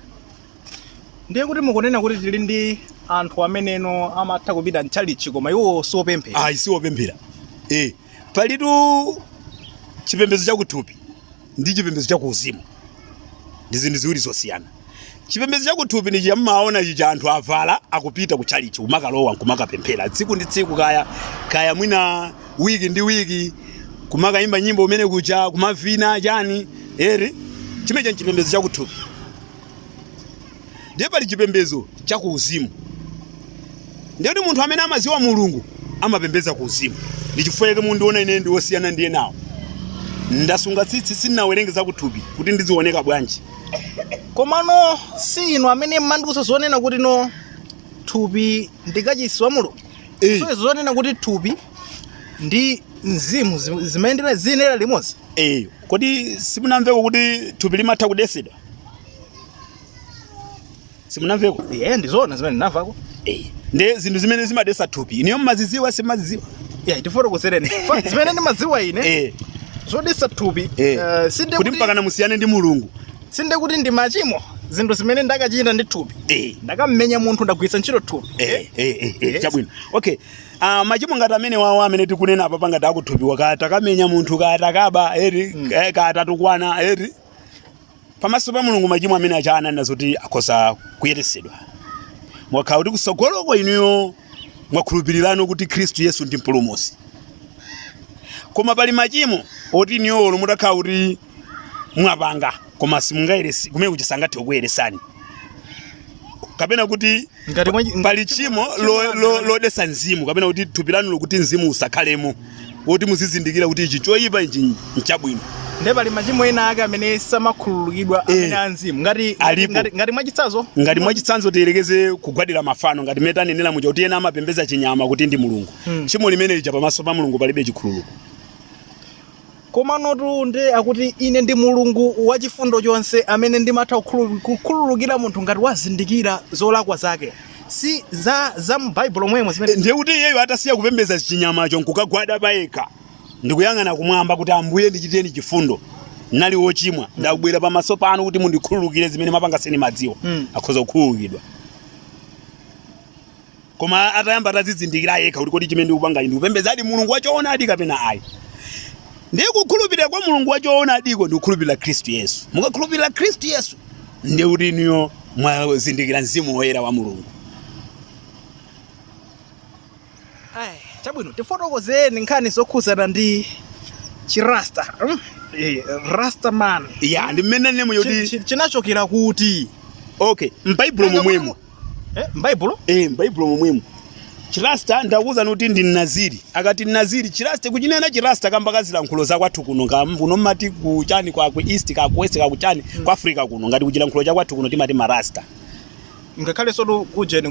Ndiye kuti mukunena kuti tili ndi anthu ameneno amatha kupita mchalichi koma iwo siopemphera. Ayi siopemphera. Palitu chipembedzo chakuthupi ndi chipembedzo chakuuzimu. Ndi zinthu ziwiri zosiyana. Chipembedzo chakuthupi ndi chammaona chija anthu avala akupita ku chalichi kumakalowa nkumakapemphera tsiku ndi tsiku kaya mwina wiki ndi wiki kumakayimba nyimbo umene kucha kumavina chani chimenecho chipembedzo chakuthupi. Ndiye pali chipembedzo chakuuzimu. Ndiye kuti munthu amene amaziwa Mulungu amapembedza kuuzimu. Ndi chifukwa chake mundiona ine ndi osiyana ndiye nawo. Ndasunga tsitsi sinawerenge zakuthupi kuti ndizioneka bwanji. Komano si inu amene mmandiusa zonena kuti no thupi ndikachisi wa Mulungu. So zonena kuti thupi ndi mzimu zimayendera zinera limodzi. Kodi simunamveko kuti thupi limatha kudesedwa? Simunamveko? Ndi zona zimene ndinamvako. Ndiye zinthu zimene zimadesa thupi iniyo mmaziziwa simaziziwa? Tiforo kusereni. Zimene ndimaziwa ine. Zodesa thupi sinde kuti mpaka namusiyane ndi Mulungu. Sinde kuti ndi machimo zinthu zimene ndakachita ndi thupi. Ndakamenya munthu ndagwiritsa ntchito thupi. Chabwino. Okay. Machimo ngati amene wawo amene tikunena apa pangati akuthupi wakati akamenya munthu kati akaba kati atukwana pamaso pa Mulungu machimo amene achana nazoti akhoza kuyeresedwa. Mwakhala kuti kusogoloko inuyo mwakhulupirirano kuti Khristu Yesu ndi mpulumutsi. Koma pali machimo oti inuyo mutakhala kuti mwapanga koma simungayeresi kumene kuchisangathe kuyeresani. Kapena kuti pali chimo lodesa mzimu kapena kuti thupi lanu kuti mzimu usakhalemo kuti muzizindikira kuti ichi choyipa ichi nchabwino. Ndiye pali machimo ena ake amene samakhululukidwa amene amzimu ngati mwachitsanzo. Ngati mwachitsanzo tiyerekeze kugwadira mafano ngati meta nenera muja kuti ena amapembedza chinyama kuti ndi Mulungu. Chimo limene lija pamaso pa Mulungu palibe chikhululuko. Koma notu ndi akuti ine ndi Mulungu wachifundo chonse amene ndimatha kukhululukira munthu ngati wazindikira zolakwa zake. Si za m'Baibulo mwemwe zimene. Ndiye kuti iyeyo atasiya kupembedza chinyamacho nkukagwada payekha ndikuyang'ana kumwamba kuti Ambuye ndichiteni chifundo nali wochimwa ndakubwera pamaso panu kuti mundikhululukire zimene mapanga seni madziwa akhoza kukhululukidwa. Koma atayamba atazizindikira yekha kuti kodi chimene ndikupanga ndikupembedza adi Mulungu wachoonadi kapena ayi. Ndiye kukhulupirira kwa Mulungu wachoonadiko ndikukhulupirira Khristu Yesu. Mukakhulupirira Khristu Yesu ndiye kuti niyo mwazindikira mzimu woyera wa Mulungu. Chabwino tifotokozeni nkhani zokhuzana ndi chirasta. Rasta man. Ndi mmene nemo yoti chinachokera kuti. Okay, m'Baibulo momwemo. M'Baibulo? M'Baibulo momwemo. Chirasta ndakuza kuti ndi Naziri. Akati Naziri chirasta kuchinena chirasta kamba kazila nkhulo za kwathu kuno kuno mati kuchani kwa east ka west ka kuchani kwa Africa kuno ngati kuchila nkhulo cha kwathu kuno timati marasta. Ngakhale sodo kujeni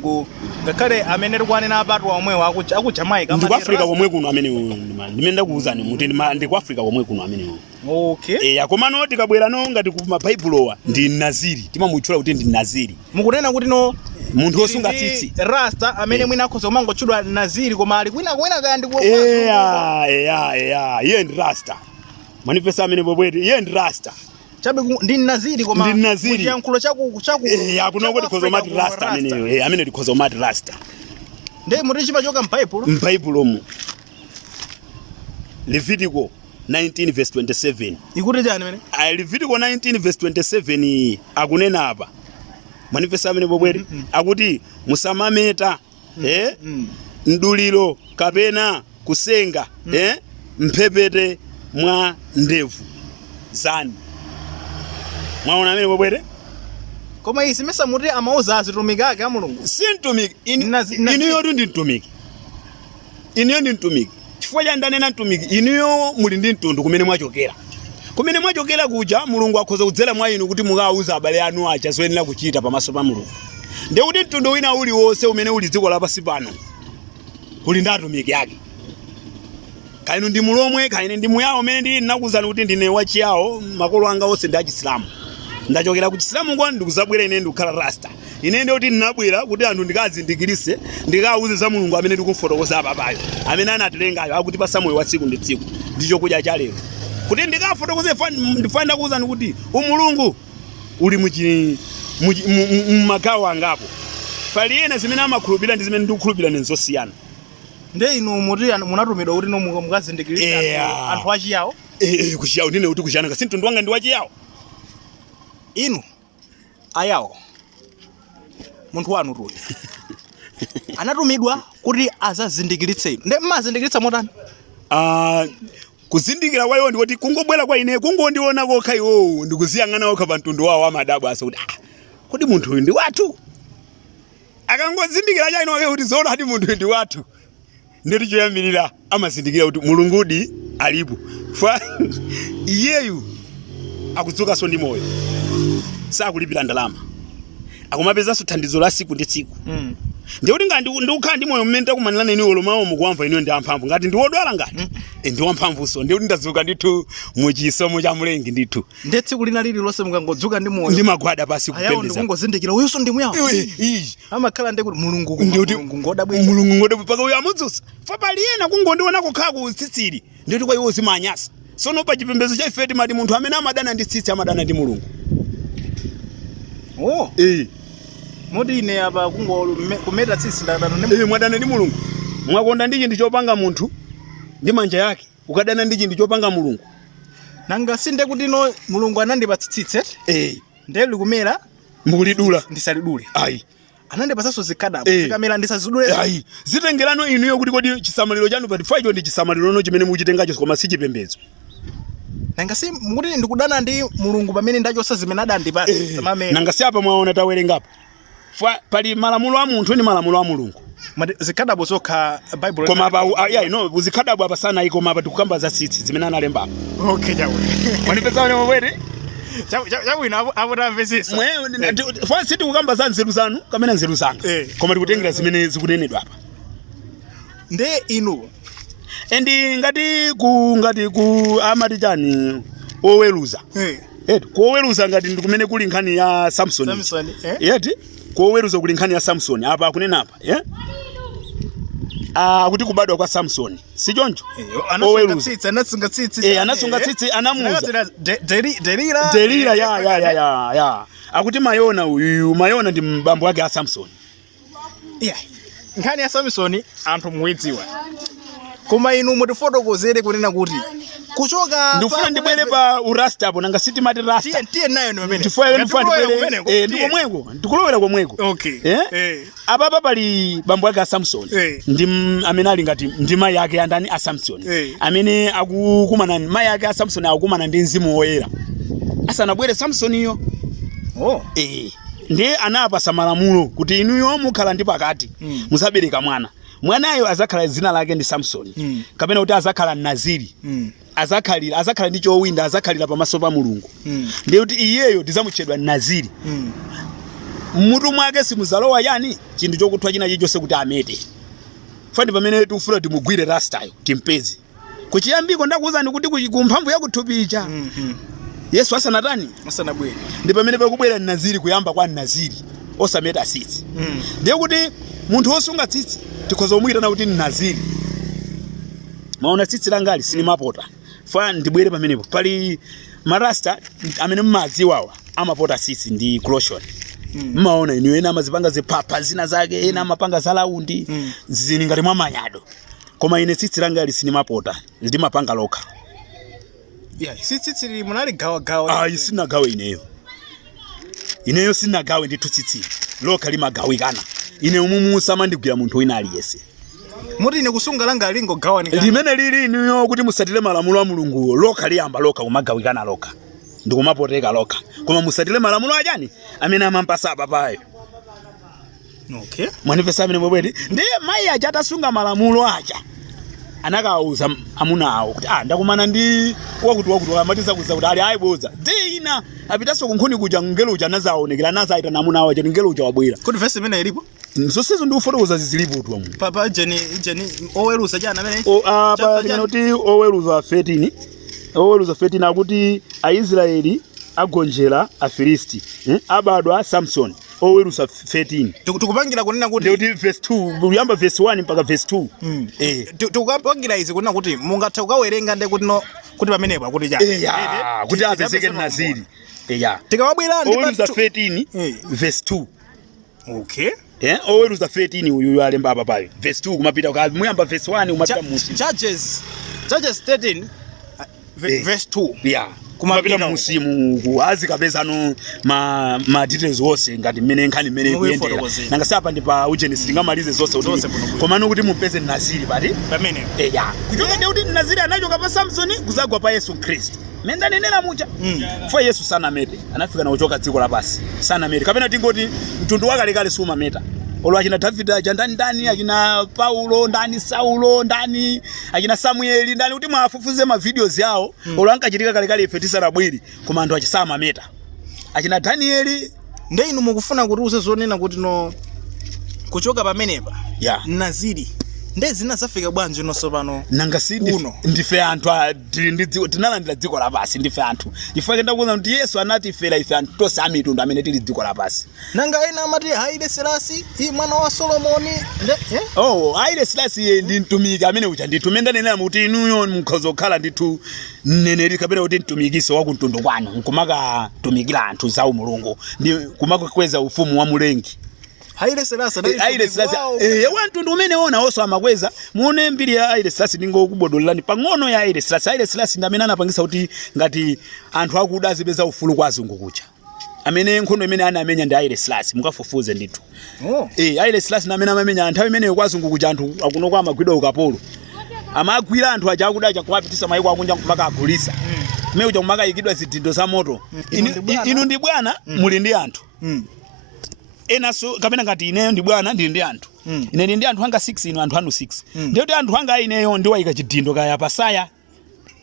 ngakhale amene tikwanena abatu omwewa aku Jamaica ndi ku Africa komwe kuno amene ndimene ndakuuzani muti ndi ku Africa komwe kuno amene. Okay. Akomano tikabwera no ngati ku mabaibulowa ndi Naziri timamutchula kuti ndi Naziri. Mukunena kuti no munthu osunga tsitsi rasta amene mwina akhoza kumangotchulwa Naziri koma ali kwina kaya ndi iye ndi rasta. Manifesta amene bobweti iye ndi rasta. Chabe ndi Naziri koma ndi Naziri kuyankhulo chaku akuno kuti khoza mati rasta ameneyo amene tikhoza mati rasta. Ndiye muri chimachoka m'Baibulomo Levitical 19 verse 27 ikuti chani mene? Levitical 19 verse 27 akunena apa manifesta amene bobweti akuti musamameta mduliro kapena kusenga mphepete mwa ndevu zanu. Mwaona amene bobwete? Koma isi mesa muti amauza azitumiki ake a Mulungu. Si mtumiki. Iniyo ndi mtumiki. Iniyo ndi mtumiki. Chifukwa cha ndanena mtumiki iniyo muli ndi mtundu kumene mwachokera. Kumene mwachokera kuja Mulungu akhoza kudzera mwa inu kuti mukauza abale anu acha zoyenera kuchita pamaso pa Mulungu. Ndiye kuti mtundu wina uli wonse umene uli dziko lapansi pano uli ndi atumiki ake. Kainu ndi mulomwe kaine ndi muyawo umene ndili nakuzana kuti ndine wachiyawo makolo anga onse ndi achisilamu. ndachokera ku chisilamu kwanu ndikuzabwera ine ndikukhala rasta ine ndikuti ndinabwera kuti anthu ndikazindikirise ndikawuze za mulungu amene ndikufotokoza apapayo amene anatilengayo akuti pa Samueli wa tsiku ndi tsiku ndi chokudya cha lero kuti ndikafotokoze ndifanira kuwuzani kuti umulungu uli mmagawo angapo pali ena zimene amakhulupirira ndi zimene ndikukhulupirira nenzosiyana nde inu muti munatumidwa kuti mukazindikiritsa anthu achiyawo kuchiyawo ndine kuti kuchiyana kasi mtundu wanga ndi wachiyawo inu ayawo munthu wanu tuyo anatumidwa kuti azazindikiritse inu nde mmazindikiritsa motani kuzindikira kwa iwo ndikuti kungobwera kwa ine kungondiona kokha iwo ndikuziyang'ana okha pa mtundu wawo amadabwa asa kuti kuti munthu uyu ndi wathu akangozindikira cha ino wake kuti zoona ati munthu uyu ndi wathu ndeti choyambirira amazindikira kuti mulungudi alipo fa iyeyu akudzukanso ndi moyo sakulipira ndalama akumapezanso thandizo la tsiku ndi tsiku ndikuti ngati ndikukhala ndi moyo mmene ndakumanirana inu olomawo mukuwamva inu ndi amphamvu ngati ndi wodwala ngati ndi wamphamvunso ndikuti ndazuka ndithu muchisomo cha Mlengi ndithu nde tsiku lina lililonse mukangodzuka ndi moyo ndi magwada pasi ayawo ndikungozindikira uyonso ndi mwawo amakhala ndi kuti mulungu ngodabwera mulungu paka uyo amudzutsa fa pali ena kungondiona kokhala ku tsitsili ndikuti kwa iwo zimanyasa sono pa chipembedzo cha ife timati munthu amene amadana ndi tsitsi amadana ndi mulungu moti ine apa kumeta tsitsi ndadana mwadana ndi mulungu mwakonda ndi chinthu chopanga munthu ndi manja yake ukadana ndi chinthu chopanga mulungu nanga sinde kuti no mulungu anandipatsa tsitsi nde likumera mukulidula ndisalidule anandipatsanso zikadapo zikamera ndisazidule zitengerano inuyo kuti kodi chisamaliro chanu patifacho ndi chisamaliro chimene muchitengacho koma si chipembedzo nanga si mukuti ndikudana ndi mulungu pamene ndachosa zimene adandipatsa mamene nanga si apa mwaona tawerengapo pali malamulo a munthu ndi malamulo a mulungu zikadapo zokha Bible koma apa zikadapo apa sana iko mapa tikukamba za tsitsi zimene analemba apa okay chawe wanipeza wale mwere chawina apo tamvesesa fa siti kukamba za nzeru zanu kamene nzeru zanga koma tikutengera zimene zikunenedwa apa nde inu endi ngati ku amati chani oweruza kuoweruza ngati ndikumene kuli nkhani ya Samson kuoweruza kuli nkhani ya Samson apa akunena apa kuti kubadwa kwa Samson si choncho anasunga tsitsi anamuza Delila ya akuti mayona ndi mbambo wake a Samson nkhani ya Samson anthu muidziwa koma inu mutifotokozere kunena kuti kuchoka ndifuna ndibwere pa urasta apo nanga siti mati rasta tiye nayo ni pamene ndikomweko ndikulowera komweko apa pali bambo ake a Samson ndi amene ali ngati ndi mayi ake andani a Samson amene akukumana mayi ake a Samson akukumana ndi mzimu woyera asanabwere Samson iyo ndi anapasa malamulo kuti inuyo mukhala ndi pakati musabereka mwanayo azakhala dzina lake ndi Samson kapena kuti azakhala Naziri azakhala ndi chowinda azakhalira pamaso pa mulungu ndiye kuti iyeyo ndizamutchedwa Naziri mutu mwake simuzalowa yani chinthu chokuthwa china chilichonse kuti amete fandi pamene tikufuna timugwire rastayo timpeze kuchiyambiko ndakuwuzani kuti kumphamvu yakuthupicha Yesu asanabwere ndi pamene pakubwera Naziri kuyamba kwa Naziri osameta tsitsi ndiye kuti munthu wosunga tsitsi tikhoza kumuyitana kuti Naziri maona tsitsi langali sinimapota fa ndibwere pamenepo pali marasta amene mmadziwawa amapota tsitsi ndi clotion mmaona inu ena amazipanga zipapa zina zake ena amapanga za laundi zili ngati mwa manyado koma ine tsitsi langali sinimapota ndimapanga lokha tsitsi munali gawa sina gawe ineyo sina gawe ndithu tsitsi lokha limagawikana ine umumusa mandigwira munthu wina aliyese muti ine kusunga langa lingo gawani limene lili inuyo kuti musatire malamulo a mulungu lokha liyamba lokha kumagawikana lokha ndikumapoteka lokha koma musatire malamulo achani amene amampasa apapayo mwanipesa amene mwebweti ndiye mayi aja atasunga malamulo aja anakawuza amuna awo kuti ndakumana ndi wakuti amatiza kuza kuti ali ayiboza ina apitaso kunkhuni kuja ngelo uja anazaonekera anazaita namuna awo chani ngelo uja wabwera kuti verse imene ilipo nzonsezo ndikufotokoza zilipo tu amu papa jeni oweruza jana amene apa tinoti oweruza 13 akuti Aisraeli agonjera Afilisti, abadwa Samson owerusa 13. Tukupangira kunena kuti ndi verse 2 uyamba verse 1 mpaka verse 2. Tukupangira izi kunena kuti mungathe kukawerenga nde kuti kuti pamenepo kuti cha kuti apezeke naziri. Tikamabwera ndi oweruza 13 verse 2. Okay. Oweruza 13 uyu alemba apa payo verse 2 kumapita muyamba verse 1 umapita musi. Judges 13 verse 2. Kumapita musimu kuazi kapeza no ma details wose ngati mmene nkhani mmene kuyendera. Nanga sapa ndi pa Genesis tingamalize zonse kuti komano kuti mupeze naziri pati pamene. Kuchoka ndi kuti naziri anachoka pa Samson kuzagwa pa Yesu Kristu. Menda nenera mucha. Fo Yesu sana mete. Anafika na kuchoka dziko lapasi. Sana mete. Kapena tingoti mtundu wakale suma meta. Olo akina David aja ndani akina Paulo ndani Saulo ndani akina Samueli ndani kuti mwafufuze ma videos yawo. Olo ankachitika kale ife tisarabwiri koma anthu achisama meta. Akina Danieli nde inu mukufuna kuti uzezonena kuti no kuchoka pamenepa. Naziri nde zinazafika bwanji nonso pano nanga si ndife anthu tinalandira dziko lapasi ndife anthu chifukwa chenda kuona kuti Yesu anati fera ife anthu tonse amitundu amene tili dziko lapasi. Nanga ena amati Haile Selassie mwana wa Solomoni Haile Selassie ndi mtumiki amene ucha nditumenda nenera kuti inuyo mukhoza kukhala ndithu mneneri kapena kuti mtumikiso wa kumtundu kwanu nkumaka tumikira anthu za umulungu ndi kumaka kweza ufumu wa mulengi. Haile Selassie wantundu umene ona oso amakweza muone mbiri ya Haile Selassie ndingo kubodolani pang'ono ya Haile Selassie. Haile Selassie ndamene anapangisa kuti ngati anthu akuda azipeza ufulu kwa azungu kucha amene nkhondo imene anamenya ndi Haile Selassie mukafufuze ndithu. Haile Selassie ndamene amamenya anthu imene kwa azungu kucha anthu akunokwa amagwidwa ukapolo amagwira anthu aja akuda aja kuwapitisa mayiko akunja kumaka agulisa mmene uja kumaka ikidwa zidindo za moto. Inu ndi bwana muli ndi anthu enaso kapena ngati ineyo ndi bwana ndili ndi anthu ine ndi anthu anga 6 ino anthu anu 6 ndiye kuti anthu anga ineyo ndiwayika chidindo kaya pasaya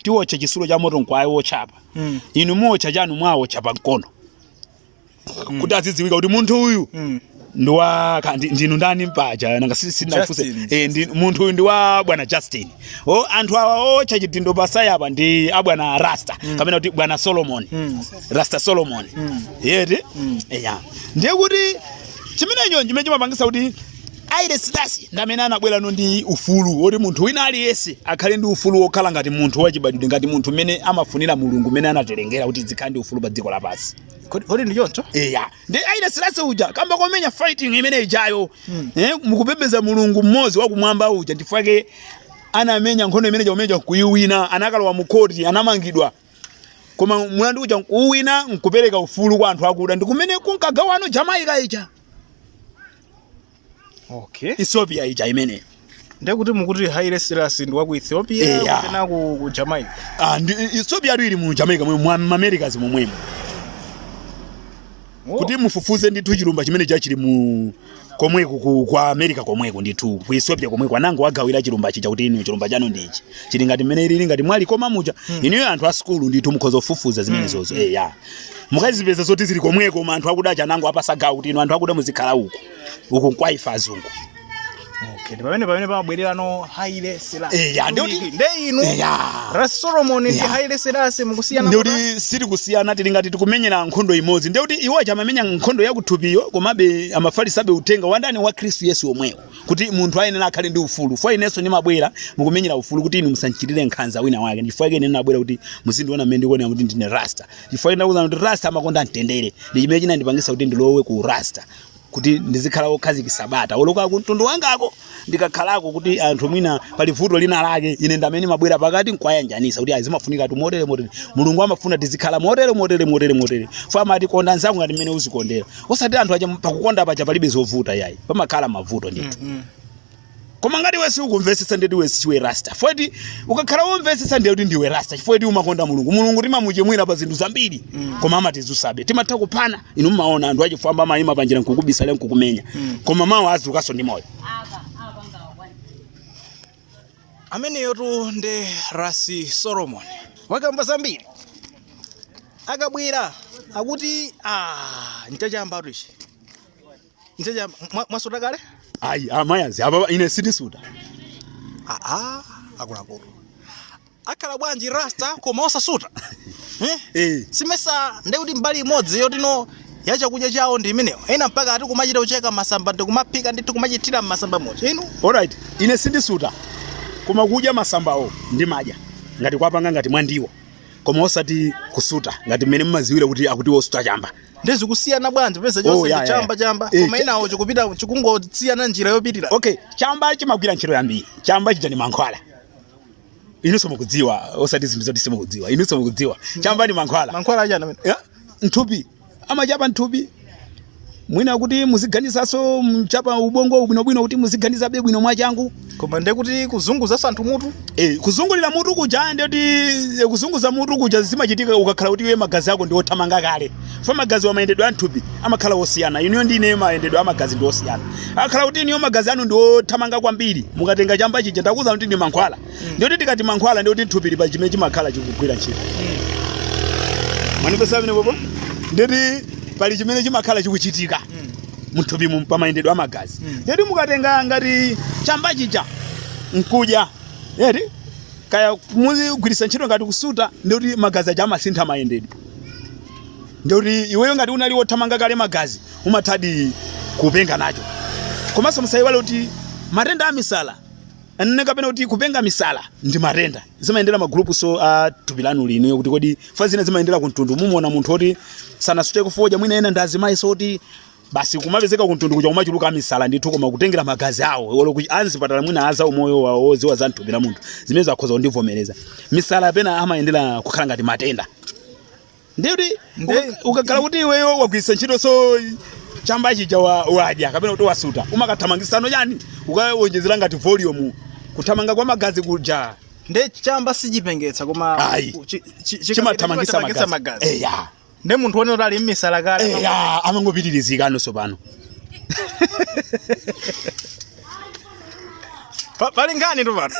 tiwocha chisulo cha moto nkwayo wochapa inu mocha chanu mwawo chapa mkono kuti azidziwika kuti munthu uyu ndiwa ndinu ndani mpaja nanga sinafusa ndi munthu uyu ndi wa bwana Justin. Anthu awa ocha chidindo pasaya apa ndi abwana Rasta kapena kuti bwana Solomon Rasta Solomon yeti ndiye kuti chimenecho chimene chimapangisa kuti Haile Selassie ndamene anabwera no ndi ufulu oti munthu wina aliyense akhale ndi ufulu wokhala ngati munthu wachibadwidwe ngati munthu mmene amafunira mulungu mmene anatilengera kuti zikhale ndi ufulu pa dziko lapasi. Kodi ndi choncho? Ndi Haile Selassie uja kamba komenya fighting imene ijayo mukupembeza mulungu mmodzi wakumwamba uja ndifake anamenya nkhondo imene chomenya kuyiwina anakalowa mu court anamangidwa koma mulandu uja kuwina nkupereka ufulu kwa anthu akuda ndikumene kunkagawano Jamaica ija. Ethiopia ija imene ndiye kuti mukuti Haile Selassie ndi wa ku Ethiopia kapena ku Jamaica. Ndi Ethiopia ili mu Jamaica mu Americas momwemo. Kuti mufufuze ndithu chilumba chimene chachili mu komweko kwa America komweko ndithu ku Ethiopia komweko anango agawira chilumba chicha kuti inu chilumba chanu ndichi chili ngati mmene ili ngati mwali koma muja inu anthu a school ndithu mukhoza kufufuza zimene zozo mukazipeza zoti zili komweko anthu akudacha nango apasagawa kuti inu anthu akuda muzikhala uko kwaifa azungu. Pamene pamabwerera no Haile Selassie. Nde inu Rasta Solomon ndi Haile Selassie mukusiyana kuti siri kusiyana tili ngati tikumenyera nkhondo imodzi ndiye kuti iwo chamamenya nkhondo yakuthupiyo komabe amafarisabe utenga wandani wa Kristu Yesu omwewo kuti munthu ayenera akhale ndi ufulu fo inenso ndimabwera mukumenyera ufulu kuti inu musanchitire nkhanza wina wake ndifo ine nabwera kuti muzindiona mmene ndikuona kuti ndine Rasta ndifo ine ndakuza kuti Rasta amakonda mtendere ndi chimene china ndipangisa kuti ndilowe ku Rasta kuti ndizikhala okhazikitsa Sabata oloka mtundu wangako ndikakhalako kuti anthu mwina pali vuto lina lake ine ndamene mabwera pakati nkwayanjanisa kuti azimafunika tu motere mulungu amafuna tizikhala motere fo amati konda nzangu ngati mmene uzikondera osati anthu acha pakukonda pacha palibe zovuta yayi pamakhala mavuto ndithu. Koma ngati wesi ukumvesesa ndeti wesi chiwe Rasta foti ukakhala womvesesa ndiye kuti ndiwe Rasta chifoti umakonda mulungu timamuchemwira pa zinthu zambiri koma amatizusabe timatha kupana inu mmaona anthu achifamba mayima panjira nkukubisa le nkukumenya koma mawu azukaso ndi moyo. Ameneyo tu ndi Rasta Solomon wakamba zambiri akabwera akuti nchachamba ichi nchachamba mwasuta kale amayazi apa ine sitisuta akuluakulu akhala bwanji Rasta koma osasuta simesa ndekuti mbali imodzi yotino yachakudya chawo ndi imeneyo ena mpaka ati kumachita ucheka masamba ndikumaphika ndithu kumachitira masamba moja inu alright ine sindisuta koma kudya masambawo ndimadya ngati kwapanga ngati mwandiwa koma osati kusuta ngati mmene mmaziwira kuti akutiwo suta chamba ndezi kusiyana bwanji pesa chose chamba koma inawo chikupita chikungosiyana njira yopitira okay chamba chimagwira ntchito yambiri chamba chija ni mankhwala inunso mukudziwa osati zinthu zoti simukudziwa inunso mukudziwa chamba ni mankhwala achana nthupi amachapa nthupi mwina kuti muziganizaso mchapa ubongo bwinobwino kuti muziganiza bwino mwachangu koma ndekuti kuzunguza anthu mutu kuzungulira mutu kuja ndoti kuzunguza mutu kuja zimachitika ukakhala kuti iwe magazi ako ndi othamanga kale fa magazi wa mayendedwe anthupi amakhala osiyana iniyo ndine mayendedwe amagazi ndi osiyana akhala kuti iniyo magazi anu ndi othamanga kwambiri mukatenga chamba chija ndakuza kuti ndi mankhwala ndoti tikati mankhwala ndoti nthupi lipa chimene chimakhala chikugwira ntchito manipesa bine bobo ndoti pali chimene chimakhala chikuchitika muthupi pamayendedwe amagazi ndoti mukatenga ngati chamba chija nkudya kaya muzigwirisa ntchito ngati kusuta ndoti magazi aja amasintha mayendedwe ndoti iweyo ngati unali wothamanga kale magazi umathadi kupenga nacho komanso musayiwale kuti matenda amisala anene kapena kuti kupenga misala ndi matenda zimayendera magrupu so a thupi lanu lino kuti kodi fazina zimayendera kuntundu mumuona munthu oti sanasute kufoja mwina ena ndazimayi soti basi kumapezeka kuntundu kuja kumachuluka misala ndithu koma kutengera magazi awo olo kuti anzipatala mwina aza umoyo wawo ziwa za thupi la munthu zimene zakhoza kundivomereza misala pena amayendera kukhala ngati matenda ndikuti ukakhala kuti iweyo wagwirisa ntchito so chamba chija wadya kapena kuti wasuta umakathamangisano yani ukawonjezera ngati volume kuthamanga kwa magazi kuja nde chamba sichipengetsa koma chimathamangisa magazi nde munthu wone utali mmisala kale amangopitirizika anonso pano pali ngani tu pano